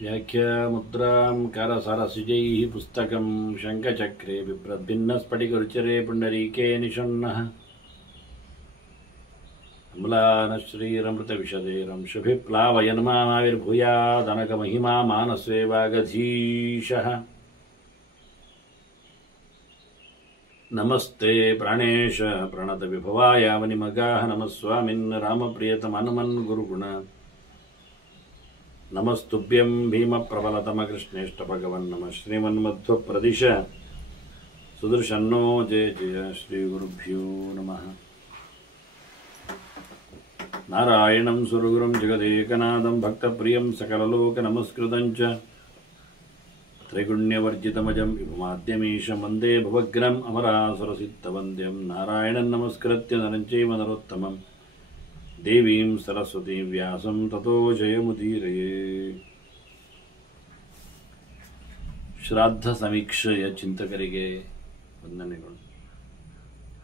व्याख्यामुद्रां करसरसिजैः पुस्तकं शङ्खचक्रे बिभ्रद्भिन्नस्फटिकरुचिरे पुण्डरीके निषण्णः अम्लानश्रीरमृतविशदेरंशुभिप्लावयन् मामाविर्भूयादनकमहिमा मानसे वागधीशः नमस्ते प्राणेश प्रणतविभवाय वनिमगाः नमः स्वामिन् रामप्रियतमनुमन् गुरुगुण नमस्तुभ्यं भीमप्रबलतमकृष्णेष्टभगवन् नमः श्रीमन्मध्वप्रदिश सुदर्शन्नो जय जय श्रीगुरुभ्यो नमः नारायणं सुरगुरुं जगदेकनाथं भक्तप्रियं सकललोकनमस्कृतं च त्रैगुण्यवर्जितमजं विभुमाद्यमीशं वन्दे भवग्रम् अमरासुरसिद्धवन्द्यं नारायणं नमस्कृत्य नरं चैव नरोत्तमं देवीं सरस्वतीं व्यासं ततो जयमुदीरये ಶ್ರಾದ್ದ ಸಮೀಕ್ಷೆಯ ಚಿಂತಕರಿಗೆ ವಂದನೆಗಳು.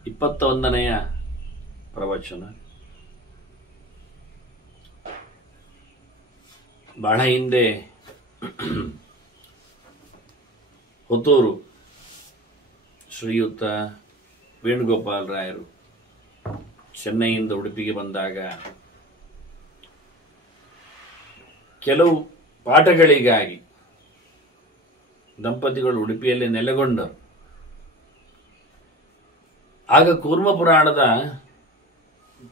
21ನೆಯ ಪ್ರವಚನ. ಬಹಳ ಹಿಂದೆ ಹೊತ್ತೂರು ಶ್ರೀಯುತ ವೇಣುಗೋಪಾಲ್ ರಾಯರು ಚೆನ್ನೈಯಿಂದ ಉಡುಪಿಗೆ ಬಂದಾಗ ಕೆಲವು ಪಾಠಗಳಿಗಾಗಿ ದಂಪತಿಗಳು ಉಡುಪಿಯಲ್ಲಿ ನೆಲೆಗೊಂಡರು. ಆಗ ಕೂರ್ಮ ಪುರಾಣದ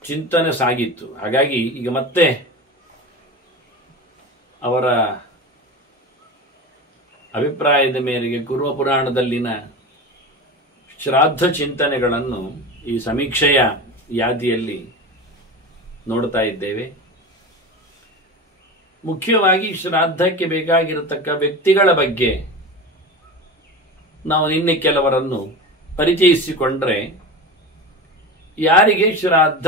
ಚಿಂತನೆ ಸಾಗಿತ್ತು. ಹಾಗಾಗಿ ಈಗ ಮತ್ತೆ ಅವರ ಅಭಿಪ್ರಾಯದ ಮೇರೆಗೆ ಕೂರ್ಮ ಪುರಾಣದಲ್ಲಿನ ಶ್ರಾದ್ದ ಚಿಂತನೆಗಳನ್ನು ಈ ಸಮೀಕ್ಷೆಯ ಯಾದಿಯಲ್ಲಿ ನೋಡ್ತಾ ಇದ್ದೇವೆ. ಮುಖ್ಯವಾಗಿ ಶ್ರಾದ್ದಕ್ಕೆ ಬೇಕಾಗಿರತಕ್ಕ ವ್ಯಕ್ತಿಗಳ ಬಗ್ಗೆ ನಾವು ನಿನ್ನೆ ಕೆಲವರನ್ನು ಪರಿಚಯಿಸಿಕೊಂಡ್ರೆ, ಯಾರಿಗೆ ಶ್ರಾದ್ದ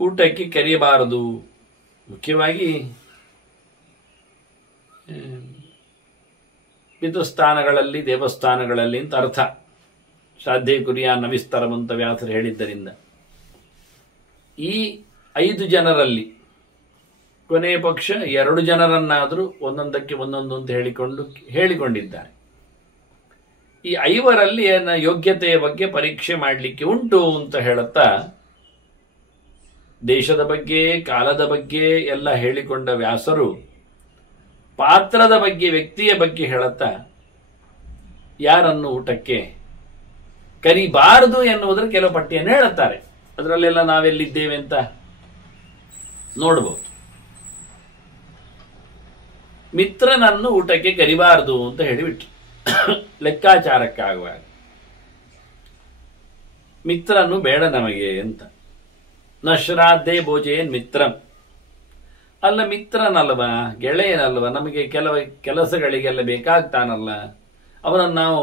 ಊಟಕ್ಕೆ ಕರೆಯಬಾರದು, ಮುಖ್ಯವಾಗಿ ಪಿತೃಸ್ಥಾನಗಳಲ್ಲಿ ದೇವಸ್ಥಾನಗಳಲ್ಲಿ ಅಂತ ಅರ್ಥ. ಶ್ರಾದ್ಧೆ ಕುರಿಯ ನವಿಸ್ತರಂ ಅಂತ ವ್ಯಾಸರು ಹೇಳಿದ್ದರಿಂದ ಈ 5 ಜನರಲ್ಲಿ ಕೊನೆಯ ಪಕ್ಷ 2 ಜನರನ್ನಾದರೂ ಒಂದೊಂದಕ್ಕೆ ಒಂದೊಂದು ಅಂತ ಹೇಳಿಕೊಂಡಿದ್ದಾರೆ. ಈ 5ರಲ್ಲಿ ಯೋಗ್ಯತೆಯ ಬಗ್ಗೆ ಪರೀಕ್ಷೆ ಮಾಡಲಿಕ್ಕೆ ಉಂಟು ಅಂತ ಹೇಳುತ್ತಾ ದೇಶದ ಬಗ್ಗೆ ಕಾಲದ ಬಗ್ಗೆ ಎಲ್ಲ ಹೇಳಿಕೊಂಡ ವ್ಯಾಸರು ಪಾತ್ರದ ಬಗ್ಗೆ ವ್ಯಕ್ತಿಯ ಬಗ್ಗೆ ಹೇಳುತ್ತಾ ಯಾರನ್ನು ಊಟಕ್ಕೆ ಕರಿಬಾರದು ಎನ್ನುವುದರ ಕೆಲವು ಪಟ್ಟಿಯನ್ನು ಹೇಳುತ್ತಾರೆ. ಅದರಲ್ಲೆಲ್ಲ ನಾವೆಲ್ಲಿದ್ದೇವೆ ಅಂತ ನೋಡಬಹುದು. ಮಿತ್ರನನ್ನು ಊಟಕ್ಕೆ ಕರಿಬಾರದು ಅಂತ ಹೇಳಿಬಿಟ್ರು. ಲೆಕ್ಕಾಚಾರಕ್ಕಾಗುವಾಗ ಮಿತ್ರನು ಬೇಡ ನಮಗೆ ಅಂತ. ನ ಶ್ರಾದ್ಧೆ ಭೋಜೇನ್ ಮಿತ್ರಂ. ಅಲ್ಲ, ಮಿತ್ರನಲ್ವಾ, ಗೆಳೆಯನಲ್ವಾ, ನಮಗೆ ಕೆಲಸಗಳಿಗೆಲ್ಲ ಬೇಕಾಗ್ತಾನಲ್ಲ, ಅವನನ್ನು ನಾವು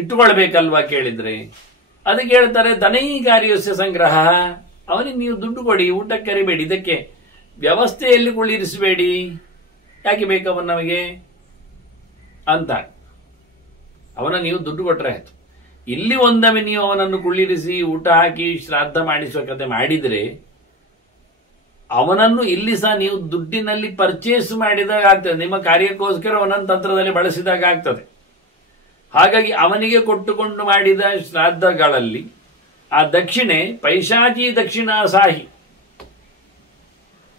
ಇಟ್ಟುಕೊಳ್ಬೇಕಲ್ವಾ ಕೇಳಿದ್ರೆ. ಅದಕ್ಕೆ ಹೇಳ್ತಾರೆ ಧನೈಕಾರ್ಯಸ್ಯ ಸಂಗ್ರಹ. ಅವನಿಗೆ ನೀವು ದುಡ್ಡು ಕೊಡಿ, ಊಟಕ್ಕೆ ಕರಿಬೇಡಿ, ಇದಕ್ಕೆ ವ್ಯವಸ್ಥೆಯಲ್ಲಿ ಕುಳ್ಳಿರಿಸಬೇಡಿ, ಯಾಕೆ ಬೇಕವನ್ ನಮಗೆ ಅಂತ. ಅವನ ನೀವು ದುಡ್ಡು ಕೊಟ್ಟರೆ ಆಯ್ತು. ಇಲ್ಲಿ ಒಂದೊಮ್ಮೆ ನೀವು ಅವನನ್ನು ಕುಳ್ಳಿರಿಸಿ ಊಟ ಹಾಕಿ ಶ್ರಾದ್ದ ಮಾಡಿಸುವ ಕತೆ ಮಾಡಿದರೆ ಅವನನ್ನು ಇಲ್ಲಿ ಸಹ ನೀವು ದುಡ್ಡಿನಲ್ಲಿ ಪರ್ಚೇಸ್ ಮಾಡಿದಾಗ ಆಗ್ತದೆ. ನಿಮ್ಮ ಕಾರ್ಯಕ್ಕೋಸ್ಕರ ಅವನನ್ನು ತಂತ್ರದಲ್ಲಿ ಬಳಸಿದಾಗ ಆಗ್ತದೆ. ಹಾಗಾಗಿ ಅವನಿಗೆ ಕೊಟ್ಟುಕೊಂಡು ಮಾಡಿದ ಶ್ರಾದ್ದಗಳಲ್ಲಿ ಆ ದಕ್ಷಿಣೆ ಪೈಶಾಚಿ ದಕ್ಷಿಣಾಸಾಹಿ,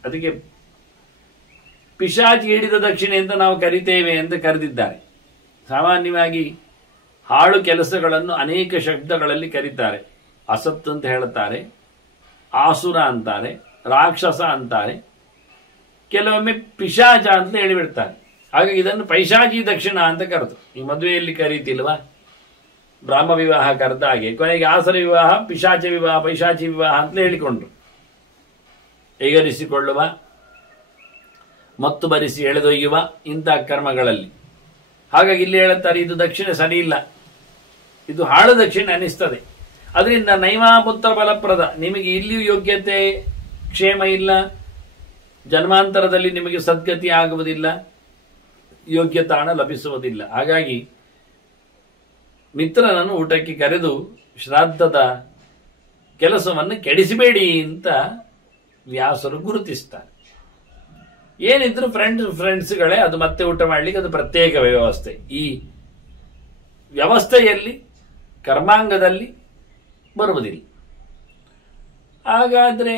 ಅದಕ್ಕೆ ಪಿಶಾಚಿ ಹಿಡಿದ ದಕ್ಷಿಣೆ ಅಂತ ನಾವು ಕರಿತೇವೆ ಅಂತ ಕರೆದಿದ್ದಾರೆ. ಸಾಮಾನ್ಯವಾಗಿ ಹಾಳು ಕೆಲಸಗಳನ್ನು ಅನೇಕ ಶಬ್ದಗಳಲ್ಲಿ ಕರೀತಾರೆ. ಅಸತ್ ಅಂತ ಹೇಳುತ್ತಾರೆ, ಆಸುರ ಅಂತಾರೆ, ರಾಕ್ಷಸ ಅಂತಾರೆ, ಕೆಲವೊಮ್ಮೆ ಪಿಶಾಚ ಅಂತ ಹೇಳಿಬಿಡ್ತಾರೆ. ಹಾಗಾಗಿ ಇದನ್ನು ಪೈಶಾಚಿ ದಕ್ಷಿಣ ಅಂತ ಕರೆದು, ಈ ಮದುವೆಯಲ್ಲಿ ಕರೀತಿಲ್ವಾ, ಬ್ರಾಹ್ಮ ವಿವಾಹ ಕರೆದ ಹಾಗೆ ಕೊನೆಗೆ ಆಸರ ವಿವಾಹ, ಪಿಶಾಚ ವಿವಾಹ, ಪೈಶಾಚಿ ವಿವಾಹ ಅಂತ ಹೇಳಿಕೊಂಡ್ರು. ಎಗರಿಸಿಕೊಳ್ಳುವ, ಮತ್ತು ಬರಿಸಿ ಎಳೆದೊಯ್ಯುವ ಇಂಥ ಕರ್ಮಗಳಲ್ಲಿ. ಹಾಗಾಗಿ ಇಲ್ಲಿ ಹೇಳುತ್ತಾರೆ ಇದು ದಕ್ಷಿಣೆ ಸರಿ ಇಲ್ಲ, ಇದು ಹಾಳು ದಕ್ಷಿಣೆ ಅನಿಸ್ತದೆ. ಅದರಿಂದ ನೈವಾಪುತ್ರ ಫಲಪ್ರದ, ನಿಮಗೆ ಇಲ್ಲಿಯೂ ಯೋಗ್ಯತೆ ಕ್ಷೇಮ ಇಲ್ಲ, ಜನ್ಮಾಂತರದಲ್ಲಿ ನಿಮಗೆ ಸದ್ಗತಿ ಆಗುವುದಿಲ್ಲ, ಯೋಗ್ಯತಾಣ ಲಭಿಸುವುದಿಲ್ಲ. ಹಾಗಾಗಿ ಮಿತ್ರನನ್ನು ಊಟಕ್ಕೆ ಕರೆದು ಶ್ರಾದ್ದದ ಕೆಲಸವನ್ನು ಕೆಡಿಸಬೇಡಿ ಅಂತ ವ್ಯಾಸರು ಗುರುತಿಸ್ತಾರೆ. ಏನಿದ್ರು ಫ್ರೆಂಡ್ಸ್ಗಳೇ, ಅದು ಮತ್ತೆ ಊಟ ಮಾಡ್ಲಿಕ್ಕೆ ಅದು ಪ್ರತ್ಯೇಕ ವ್ಯವಸ್ಥೆ. ಈ ವ್ಯವಸ್ಥೆಯಲ್ಲಿ ಕರ್ಮಾಂಗದಲ್ಲಿ ಬರುವುದಿಲ್ಲ. ಹಾಗಾದ್ರೆ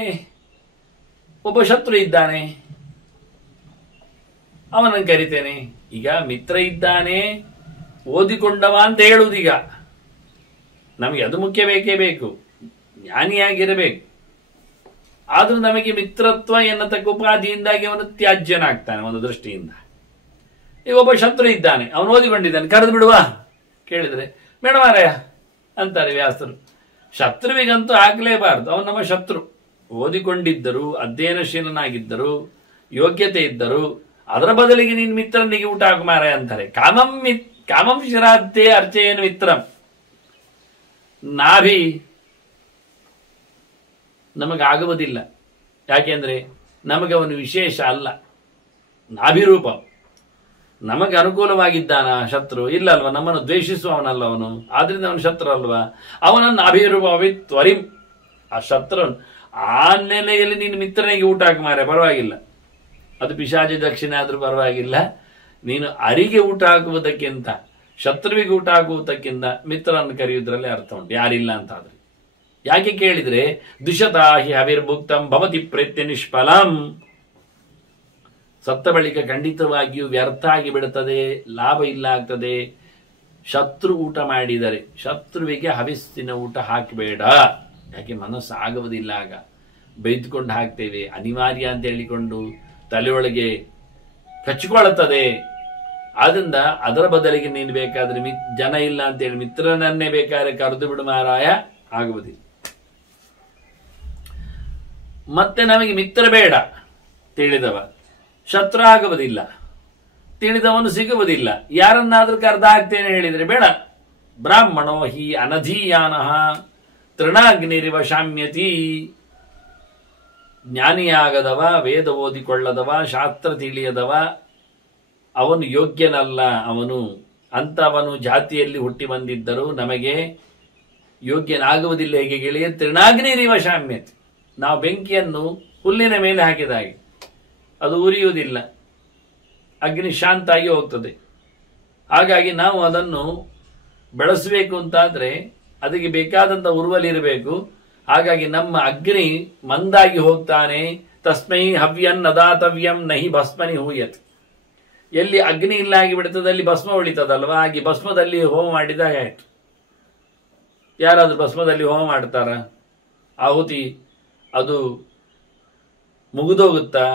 ಒಬ್ಬ ಶತ್ರು ಇದ್ದಾನೆ, ಅವನನ್ನು ಕರಿತೇನೆ. ಈಗ ಮಿತ್ರ ಇದ್ದಾನೆ, ಓದಿಕೊಂಡವ ಅಂತ ಹೇಳುವುದೀಗ ನಮಗೆ ಅದು ಮುಖ್ಯ ಬೇಕೇ ಬೇಕು, ಜ್ಞಾನಿಯಾಗಿರಬೇಕು. ಆದ್ರೂ ನಮಗೆ ಮಿತ್ರತ್ವ ಎನ್ನತಕ್ಕ ಉಪಾಧಿಯಿಂದಾಗಿ ಅವನು ತ್ಯಾಜ್ಯನಾಗ್ತಾನೆ ಒಂದು ದೃಷ್ಟಿಯಿಂದ. ಈಗ ಒಬ್ಬ ಶತ್ರು ಇದ್ದಾನೆ, ಅವನು ಓದಿಕೊಂಡಿದ್ದಾನೆ, ಕರೆದು ಬಿಡುವ ಕೇಳಿದ್ರೆ ಬೇಡ ಮಾರಾಯ ಅಂತಾರೆ ವ್ಯಾಸರು. ಶತ್ರುವಿಗಂತೂ ಹಾಕಲೇಬಾರದು, ಅವನು ನಮ್ಮ ಶತ್ರು. ಓದಿಕೊಂಡಿದ್ದರು, ಅಧ್ಯಯನಶೀಲನಾಗಿದ್ದರು, ಯೋಗ್ಯತೆ ಇದ್ದರು, ಅದರ ಬದಲಿಗೆ ನೀನು ಮಿತ್ರನಿಗೆ ಊಟ ಹಾಕು ಮಾರಾಯ ಅಂತಾರೆ. ಕಾಮಂ ಶಿರಾದ್ದೇ ಅರ್ಚೆಯನ್ನು ಮಿತ್ರಂ. ನಾಭಿ ನಮಗಾಗುವುದಿಲ್ಲ, ಯಾಕೆಂದ್ರೆ ನಮಗವನು ವಿಶೇಷ ಅಲ್ಲ, ನಾಭಿರೂಪ. ನಮಗೆ ಅನುಕೂಲವಾಗಿದ್ದಾನ ಶತ್ರು? ಇಲ್ಲ ಅಲ್ವಾ, ನಮ್ಮನ್ನು ದ್ವೇಷಿಸುವವನಲ್ಲ ಅವನು, ಆದ್ರಿಂದ ಅವನು ಶತ್ರು ಅಲ್ವಾ. ಅವನನ್ನು ನಾಭಿರೂಪವಿ ತ್ವರಿಂ, ಆ ಶತ್ರು ಆ ನೆಲೆಯಲ್ಲಿ ನೀನು ಮಿತ್ರನಿಗೆ ಊಟ ಹಾಕಿ ಮಾರೆ ಪರವಾಗಿಲ್ಲ, ಅದು ಪಿಶಾಚಿ ದಕ್ಷಿಣೆ ಆದ್ರೂ ಪರವಾಗಿಲ್ಲ. ನೀನು ಅರಿಗೆ ಊಟ ಹಾಕುವುದಕ್ಕಿಂತ ಶತ್ರುವಿಗೆ ಊಟ ಹಾಕುವುದಕ್ಕಿಂತ ಮಿತ್ರರನ್ನು ಕರೆಯುವುದರಲ್ಲಿ ಅರ್ಥ ಉಂಟು, ಯಾರಿಲ್ಲ ಅಂತಾದ್ರೆ. ಯಾಕೆ ಕೇಳಿದ್ರೆ ದುಷತಾಹಿ ಹವಿರ್ಭುಕ್ತಂ ಭವತಿ ಪ್ರೇತ್ಯ ನಿಷ್ಫಲಂ. ಸತ್ತ ಬಳಿಕ ಖಂಡಿತವಾಗಿಯೂ ವ್ಯರ್ಥ ಆಗಿ ಬಿಡುತ್ತದೆ, ಲಾಭ ಇಲ್ಲ ಆಗ್ತದೆ. ಶತ್ರು ಊಟ ಮಾಡಿದರೆ ಶತ್ರುವಿಗೆ ಹವಿಸ್ಸಿನ ಊಟ ಹಾಕಬೇಡ, ಯಾಕೆ ಮನಸ್ಸು ಆಗುವುದಿಲ್ಲ. ಆಗ ಬೈದುಕೊಂಡು ಹಾಕ್ತೇವೆ, ಅನಿವಾರ್ಯ ಅಂತ ಹೇಳಿಕೊಂಡು ತಲೆಯೊಳಗೆ ಕಚ್ಚಿಕೊಳ್ಳುತ್ತದೆ. ಆದ್ರಿಂದ ಅದರ ಬದಲಿಗೆ ನೀನು ಬೇಕಾದ್ರೆ ಜನ ಇಲ್ಲ ಅಂತೇಳಿ ಮಿತ್ರನನ್ನೇ ಬೇಕಾದ್ರೆ ಕರೆದು ಬಿಡು ಮಾರಾಯ, ಆಗುವುದಿಲ್ಲ. ಮತ್ತೆ ನಮಗೆ ಮಿತ್ರ ಬೇಡ, ತಿಳಿದವ ಶತ್ರು ಆಗುವುದಿಲ್ಲ, ತಿಳಿದವನು ಸಿಗುವುದಿಲ್ಲ. ಯಾರನ್ನಾದ್ರೂ ಕರೆದ ಹಾಕ್ತೇನೆ ಹೇಳಿದ್ರೆ ಬೇಡ. ಬ್ರಾಹ್ಮಣೋ ಹಿ ಅನಧೀಯಾನಃ ತೃಣಾಗ್ನಿರಿವ ಶಾಮ್ಯತಿ. ಜ್ಞಾನಿಯಾಗದವ, ವೇದ ಓದಿಕೊಳ್ಳದವ, ಶಾಸ್ತ್ರ ತಿಳಿಯದವ ಅವನು ಯೋಗ್ಯನಲ್ಲ. ಅವನು ಅಂತವನು ಜಾತಿಯಲ್ಲಿ ಹುಟ್ಟಿ ಬಂದಿದ್ದರೂ ನಮಗೆ ಯೋಗ್ಯನಾಗುವುದಿಲ್ಲ. ಹೇಗೆ ಗೆಳೆಯ? ತೃಣಾಗ್ನಿರಿವ ಶಾಮ್ಯತೆ. ನಾವು ಬೆಂಕಿಯನ್ನು ಹುಲ್ಲಿನ ಮೇಲೆ ಹಾಕಿದ ಹಾಗೆ, ಅದು ಉರಿಯುವುದಿಲ್ಲ, ಅಗ್ನಿ ಶಾಂತ ಆಗಿ ಹೋಗ್ತದೆ. ಹಾಗಾಗಿ ನಾವು ಅದನ್ನು ಬೆಳೆಸಬೇಕು ಅಂತಾದ್ರೆ ಅದಕ್ಕೆ ಬೇಕಾದಂತ ಉರುವಲಿರಬೇಕು. ಹಾಗಾಗಿ ನಮ್ಮ ಅಗ್ನಿ ಮಂದಾಗಿ ಹೋಗ್ತಾನೆ. ತಸ್ಮೈ ಹವ್ಯನ್ ಅದಾತವ್ಯಂ ನಹಿ ಭಸ್ಮನಿ ಹೂಯತ್. ಎಲ್ಲಿ ಅಗ್ನಿ ಇಲ್ಲ ಆಗಿ ಬಿಡ್ತದೆ ಅಲ್ಲಿ ಭಸ್ಮ ಉಳಿತದಲ್ವಾ, ಹಾಗೆ ಭಸ್ಮದಲ್ಲಿ ಹೋಮ ಮಾಡಿದಾಗ ಆಯ್ತು. ಯಾರಾದ್ರೂ ಭಸ್ಮದಲ್ಲಿ ಹೋಮ ಮಾಡ್ತಾರ? ಆಹುತಿ ಅದು ಮುಗಿದೋಗುತ್ತಾ,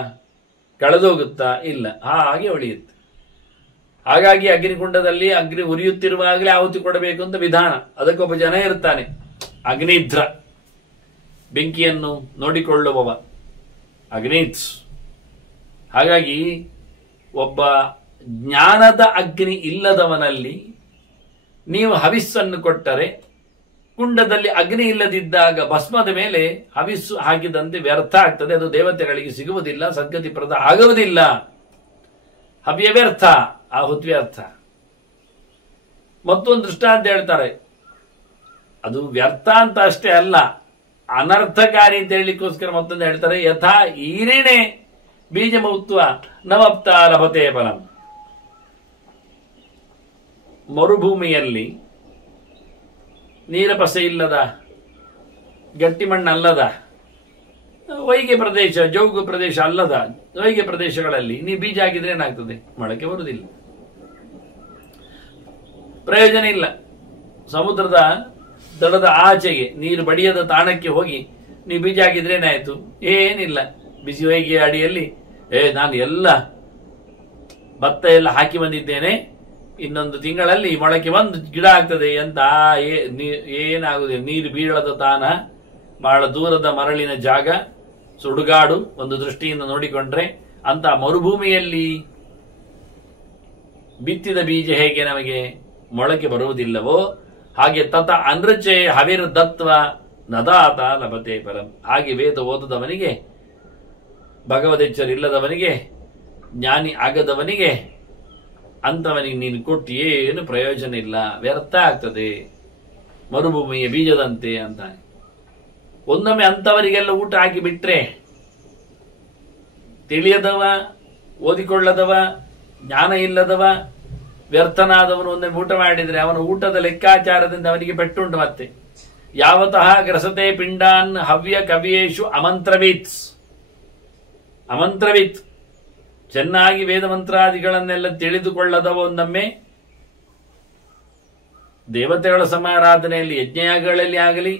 ಕಳೆದೋಗುತ್ತಾ? ಇಲ್ಲ, ಹಾಗೆ ಉಳಿಯುತ್ತೆ. ಹಾಗಾಗಿ ಅಗ್ನಿಕುಂಡದಲ್ಲಿ ಅಗ್ನಿ ಉರಿಯುತ್ತಿರುವಾಗಲೇ ಆಹುತಿ ಕೊಡಬೇಕು ಅಂತ ವಿಧಾನ. ಅದಕ್ಕೊಬ್ಬ ಜನ ಇರ್ತಾನೆ, ಅಗ್ನಿಧ್ರ, ಬೆಂಕಿಯನ್ನು ನೋಡಿಕೊಳ್ಳುವವ, ಅಗ್ನಿತ್. ಹಾಗಾಗಿ ಒಬ್ಬ ಜ್ಞಾನದ ಅಗ್ನಿ ಇಲ್ಲದವನಲ್ಲಿ ನೀವು ಹವಿಸ್ಸನ್ನು ಕೊಟ್ಟರೆ, ಕುಂಡದಲ್ಲಿ ಅಗ್ನಿ ಇಲ್ಲದಿದ್ದಾಗ ಭಸ್ಮದ ಮೇಲೆ ಹವಿಸ್ಸು ಹಾಕಿದಂತೆ ವ್ಯರ್ಥ ಆಗ್ತದೆ. ಅದು ದೇವತೆಗಳಿಗೆ ಸಿಗುವುದಿಲ್ಲ, ಸದ್ಗತಿಪ್ರದ ಆಗುವುದಿಲ್ಲ. ಹವ್ಯ ವ್ಯರ್ಥ, ಆಹುತಿ ವ್ಯರ್ಥ. ಮತ್ತೊಂದು ದೃಷ್ಟಾಂತ ಹೇಳ್ತಾರೆ, ಅದು ವ್ಯರ್ಥ ಅಂತ ಅಷ್ಟೇ ಅಲ್ಲ, ಅನರ್ಥಕಾರಿ ಅಂತ ಹೇಳಲಿಕ್ಕೋಸ್ಕರ ಮತ್ತೊಂದು ಹೇಳ್ತಾರೆ. ಯಥಾ ಈರಿಣೆ ಬೀಜ ಮೌತ್ವ ನವಪ್ತ ಲಭತೆ ಫಲಂ. ಮರುಭೂಮಿಯಲ್ಲಿ ನೀರ ಪಸೆ ಇಲ್ಲದ, ಗಟ್ಟಿ ಮಣ್ಣಲ್ಲದ, ವೈಗೆ ಪ್ರದೇಶ, ಜೌಗು ಪ್ರದೇಶ ಅಲ್ಲದ ವೈಗೆ ಪ್ರದೇಶಗಳಲ್ಲಿ ನೀವು ಬೀಜ ಹಾಕಿದ್ರೆ ಏನಾಗ್ತದೆ? ಮೊಳಕೆ ಬರುವುದಿಲ್ಲ, ಪ್ರಯೋಜನ ಇಲ್ಲ. ಸಮುದ್ರದ ದಡದ ಆಚೆಗೆ ನೀರು ಬಡಿಯದ ತಾಣಕ್ಕೆ ಹೋಗಿ ನೀವು ಬೀಜ ಹಾಕಿದ್ರೆ ಏನಾಯ್ತು? ಏನಿಲ್ಲ. ಬಿಸಿ ಹೊಯ್ಗೆ ಅಡಿಯಲ್ಲಿ ನಾನು ಎಲ್ಲ ಭತ್ತ ಎಲ್ಲ ಹಾಕಿ ಬಂದಿದ್ದೇನೆ, ಇನ್ನೊಂದು ತಿಂಗಳಲ್ಲಿ ಮೊಳಕೆ ಬಂದು ಗಿಡ ಆಗ್ತದೆ ಅಂತ ಏನಾಗುದಿಲ್ಲ. ನೀರು ಬೀಳದ ತಾಣ, ಬಹಳ ದೂರದ ಮರಳಿನ ಜಾಗ, ಸುಡುಗಾಡು ಒಂದು ದೃಷ್ಟಿಯಿಂದ ನೋಡಿಕೊಂಡ್ರೆ. ಅಂತ ಮರುಭೂಮಿಯಲ್ಲಿ ಬಿತ್ತಿದ ಬೀಜ ಹೇಗೆ ನಮಗೆ ಮೊಳಕೆ ಬರುವುದಿಲ್ಲವೋ ಹಾಗೆ ತತ ಅನೃಚೆ ಹವಿರ್ ದತ್ವ ನದಾತ ಲಭತೆ ಪರಂ. ಹಾಗೆ ವೇದ ಓದದವನಿಗೆ, ಭಗವದೆಚ್ಚರಿಲ್ಲದವನಿಗೆ, ಜ್ಞಾನಿ ಆಗದವನಿಗೆ, ಅಂತವನಿಗೆ ನೀನು ಕೊಟ್ಟು ಏನು ಪ್ರಯೋಜನ ಇಲ್ಲ, ವ್ಯರ್ಥ ಆಗ್ತದೆ, ಮರುಭೂಮಿಯ ಬೀಜದಂತೆ ಅಂತಾನೆ. ಒಂದೊಮ್ಮೆ ಅಂತವರಿಗೆಲ್ಲ ಊಟ ಹಾಕಿ ಬಿಟ್ರೆ ತಿಳಿಯದವ ಓದಿಕೊಳ್ಳದವ, ಜ್ಞಾನ ಇಲ್ಲದವ, ವ್ಯರ್ಥನಾದವನು ಒಮ್ಮೆ ಊಟ ಮಾಡಿದರೆ ಅವನ ಊಟದ ಲೆಕ್ಕಾಚಾರದಿಂದ ಅವನಿಗೆ ಪೆಟ್ಟುಂಟು. ಮತ್ತೆ ಯಾವತಃ ಗ್ರಸತೆ ಪಿಂಡಾನ್ ಹವ್ಯ ಕವಿಯೇಶು ಅಮಂತ್ರವಿತ್. ಅಮಂತ್ರವಿತ್ ಚೆನ್ನಾಗಿ ವೇದ ಮಂತ್ರಾದಿಗಳನ್ನೆಲ್ಲ ತಿಳಿದುಕೊಳ್ಳದವ ಒಂದೊಮ್ಮೆ ದೇವತೆಗಳ ಸಮಾರಾಧನೆಯಲ್ಲಿ, ಯಜ್ಞಗಳಲ್ಲಿ ಆಗಲಿ,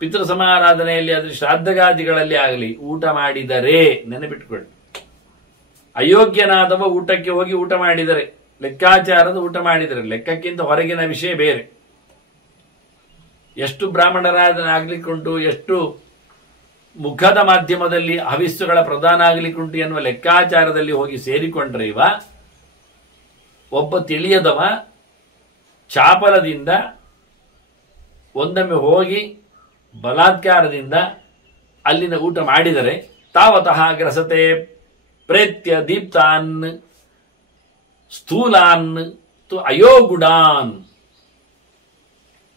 ಪಿತೃ ಸಮಾರಾಧನೆಯಲ್ಲಿ, ಅದ್ರ ಶ್ರಾದ್ದಗಾದಿಗಳಲ್ಲಿ ಆಗಲಿ ಊಟ ಮಾಡಿದರೆ, ನೆನಪಿಟ್ಕೊಳ್ಳಿ, ಅಯೋಗ್ಯನಾದವ ಊಟಕ್ಕೆ ಹೋಗಿ ಊಟ ಮಾಡಿದರೆ, ಲೆಕ್ಕಾಚಾರದ ಊಟ ಮಾಡಿದರೆ, ಲೆಕ್ಕಕ್ಕಿಂತ ಹೊರಗಿನ ವಿಷಯ ಬೇರೆ. ಎಷ್ಟು ಬ್ರಾಹ್ಮಣರಾಧನೆ ಆಗ್ಲಿಕ್ಕುಂಟು, ಎಷ್ಟು ಮುಖದ ಮಾಧ್ಯಮದಲ್ಲಿ ಹವಿಸ್ಸುಗಳ ಪ್ರದಾನ ಆಗ್ಲಿಕ್ಕುಂಟು ಎನ್ನುವ ಲೆಕ್ಕಾಚಾರದಲ್ಲಿ ಹೋಗಿ ಸೇರಿಕೊಂಡ್ರೆ ಇವ ಒಬ್ಬ ತಿಳಿಯದವ ಚಾಪಲದಿಂದ ಒಂದೊಮ್ಮೆ ಹೋಗಿ ಬಲಾತ್ಕಾರದಿಂದ ಅಲ್ಲಿನ ಊಟ ಮಾಡಿದರೆ ತಾವತಃ ಗ್ರಸತೆ ಪ್ರೇತ್ಯ ದೀಪ್ತಾನ್ ಸ್ಥೂಲಾನ್ ತು ಅಯೋಗುಡಾನ್.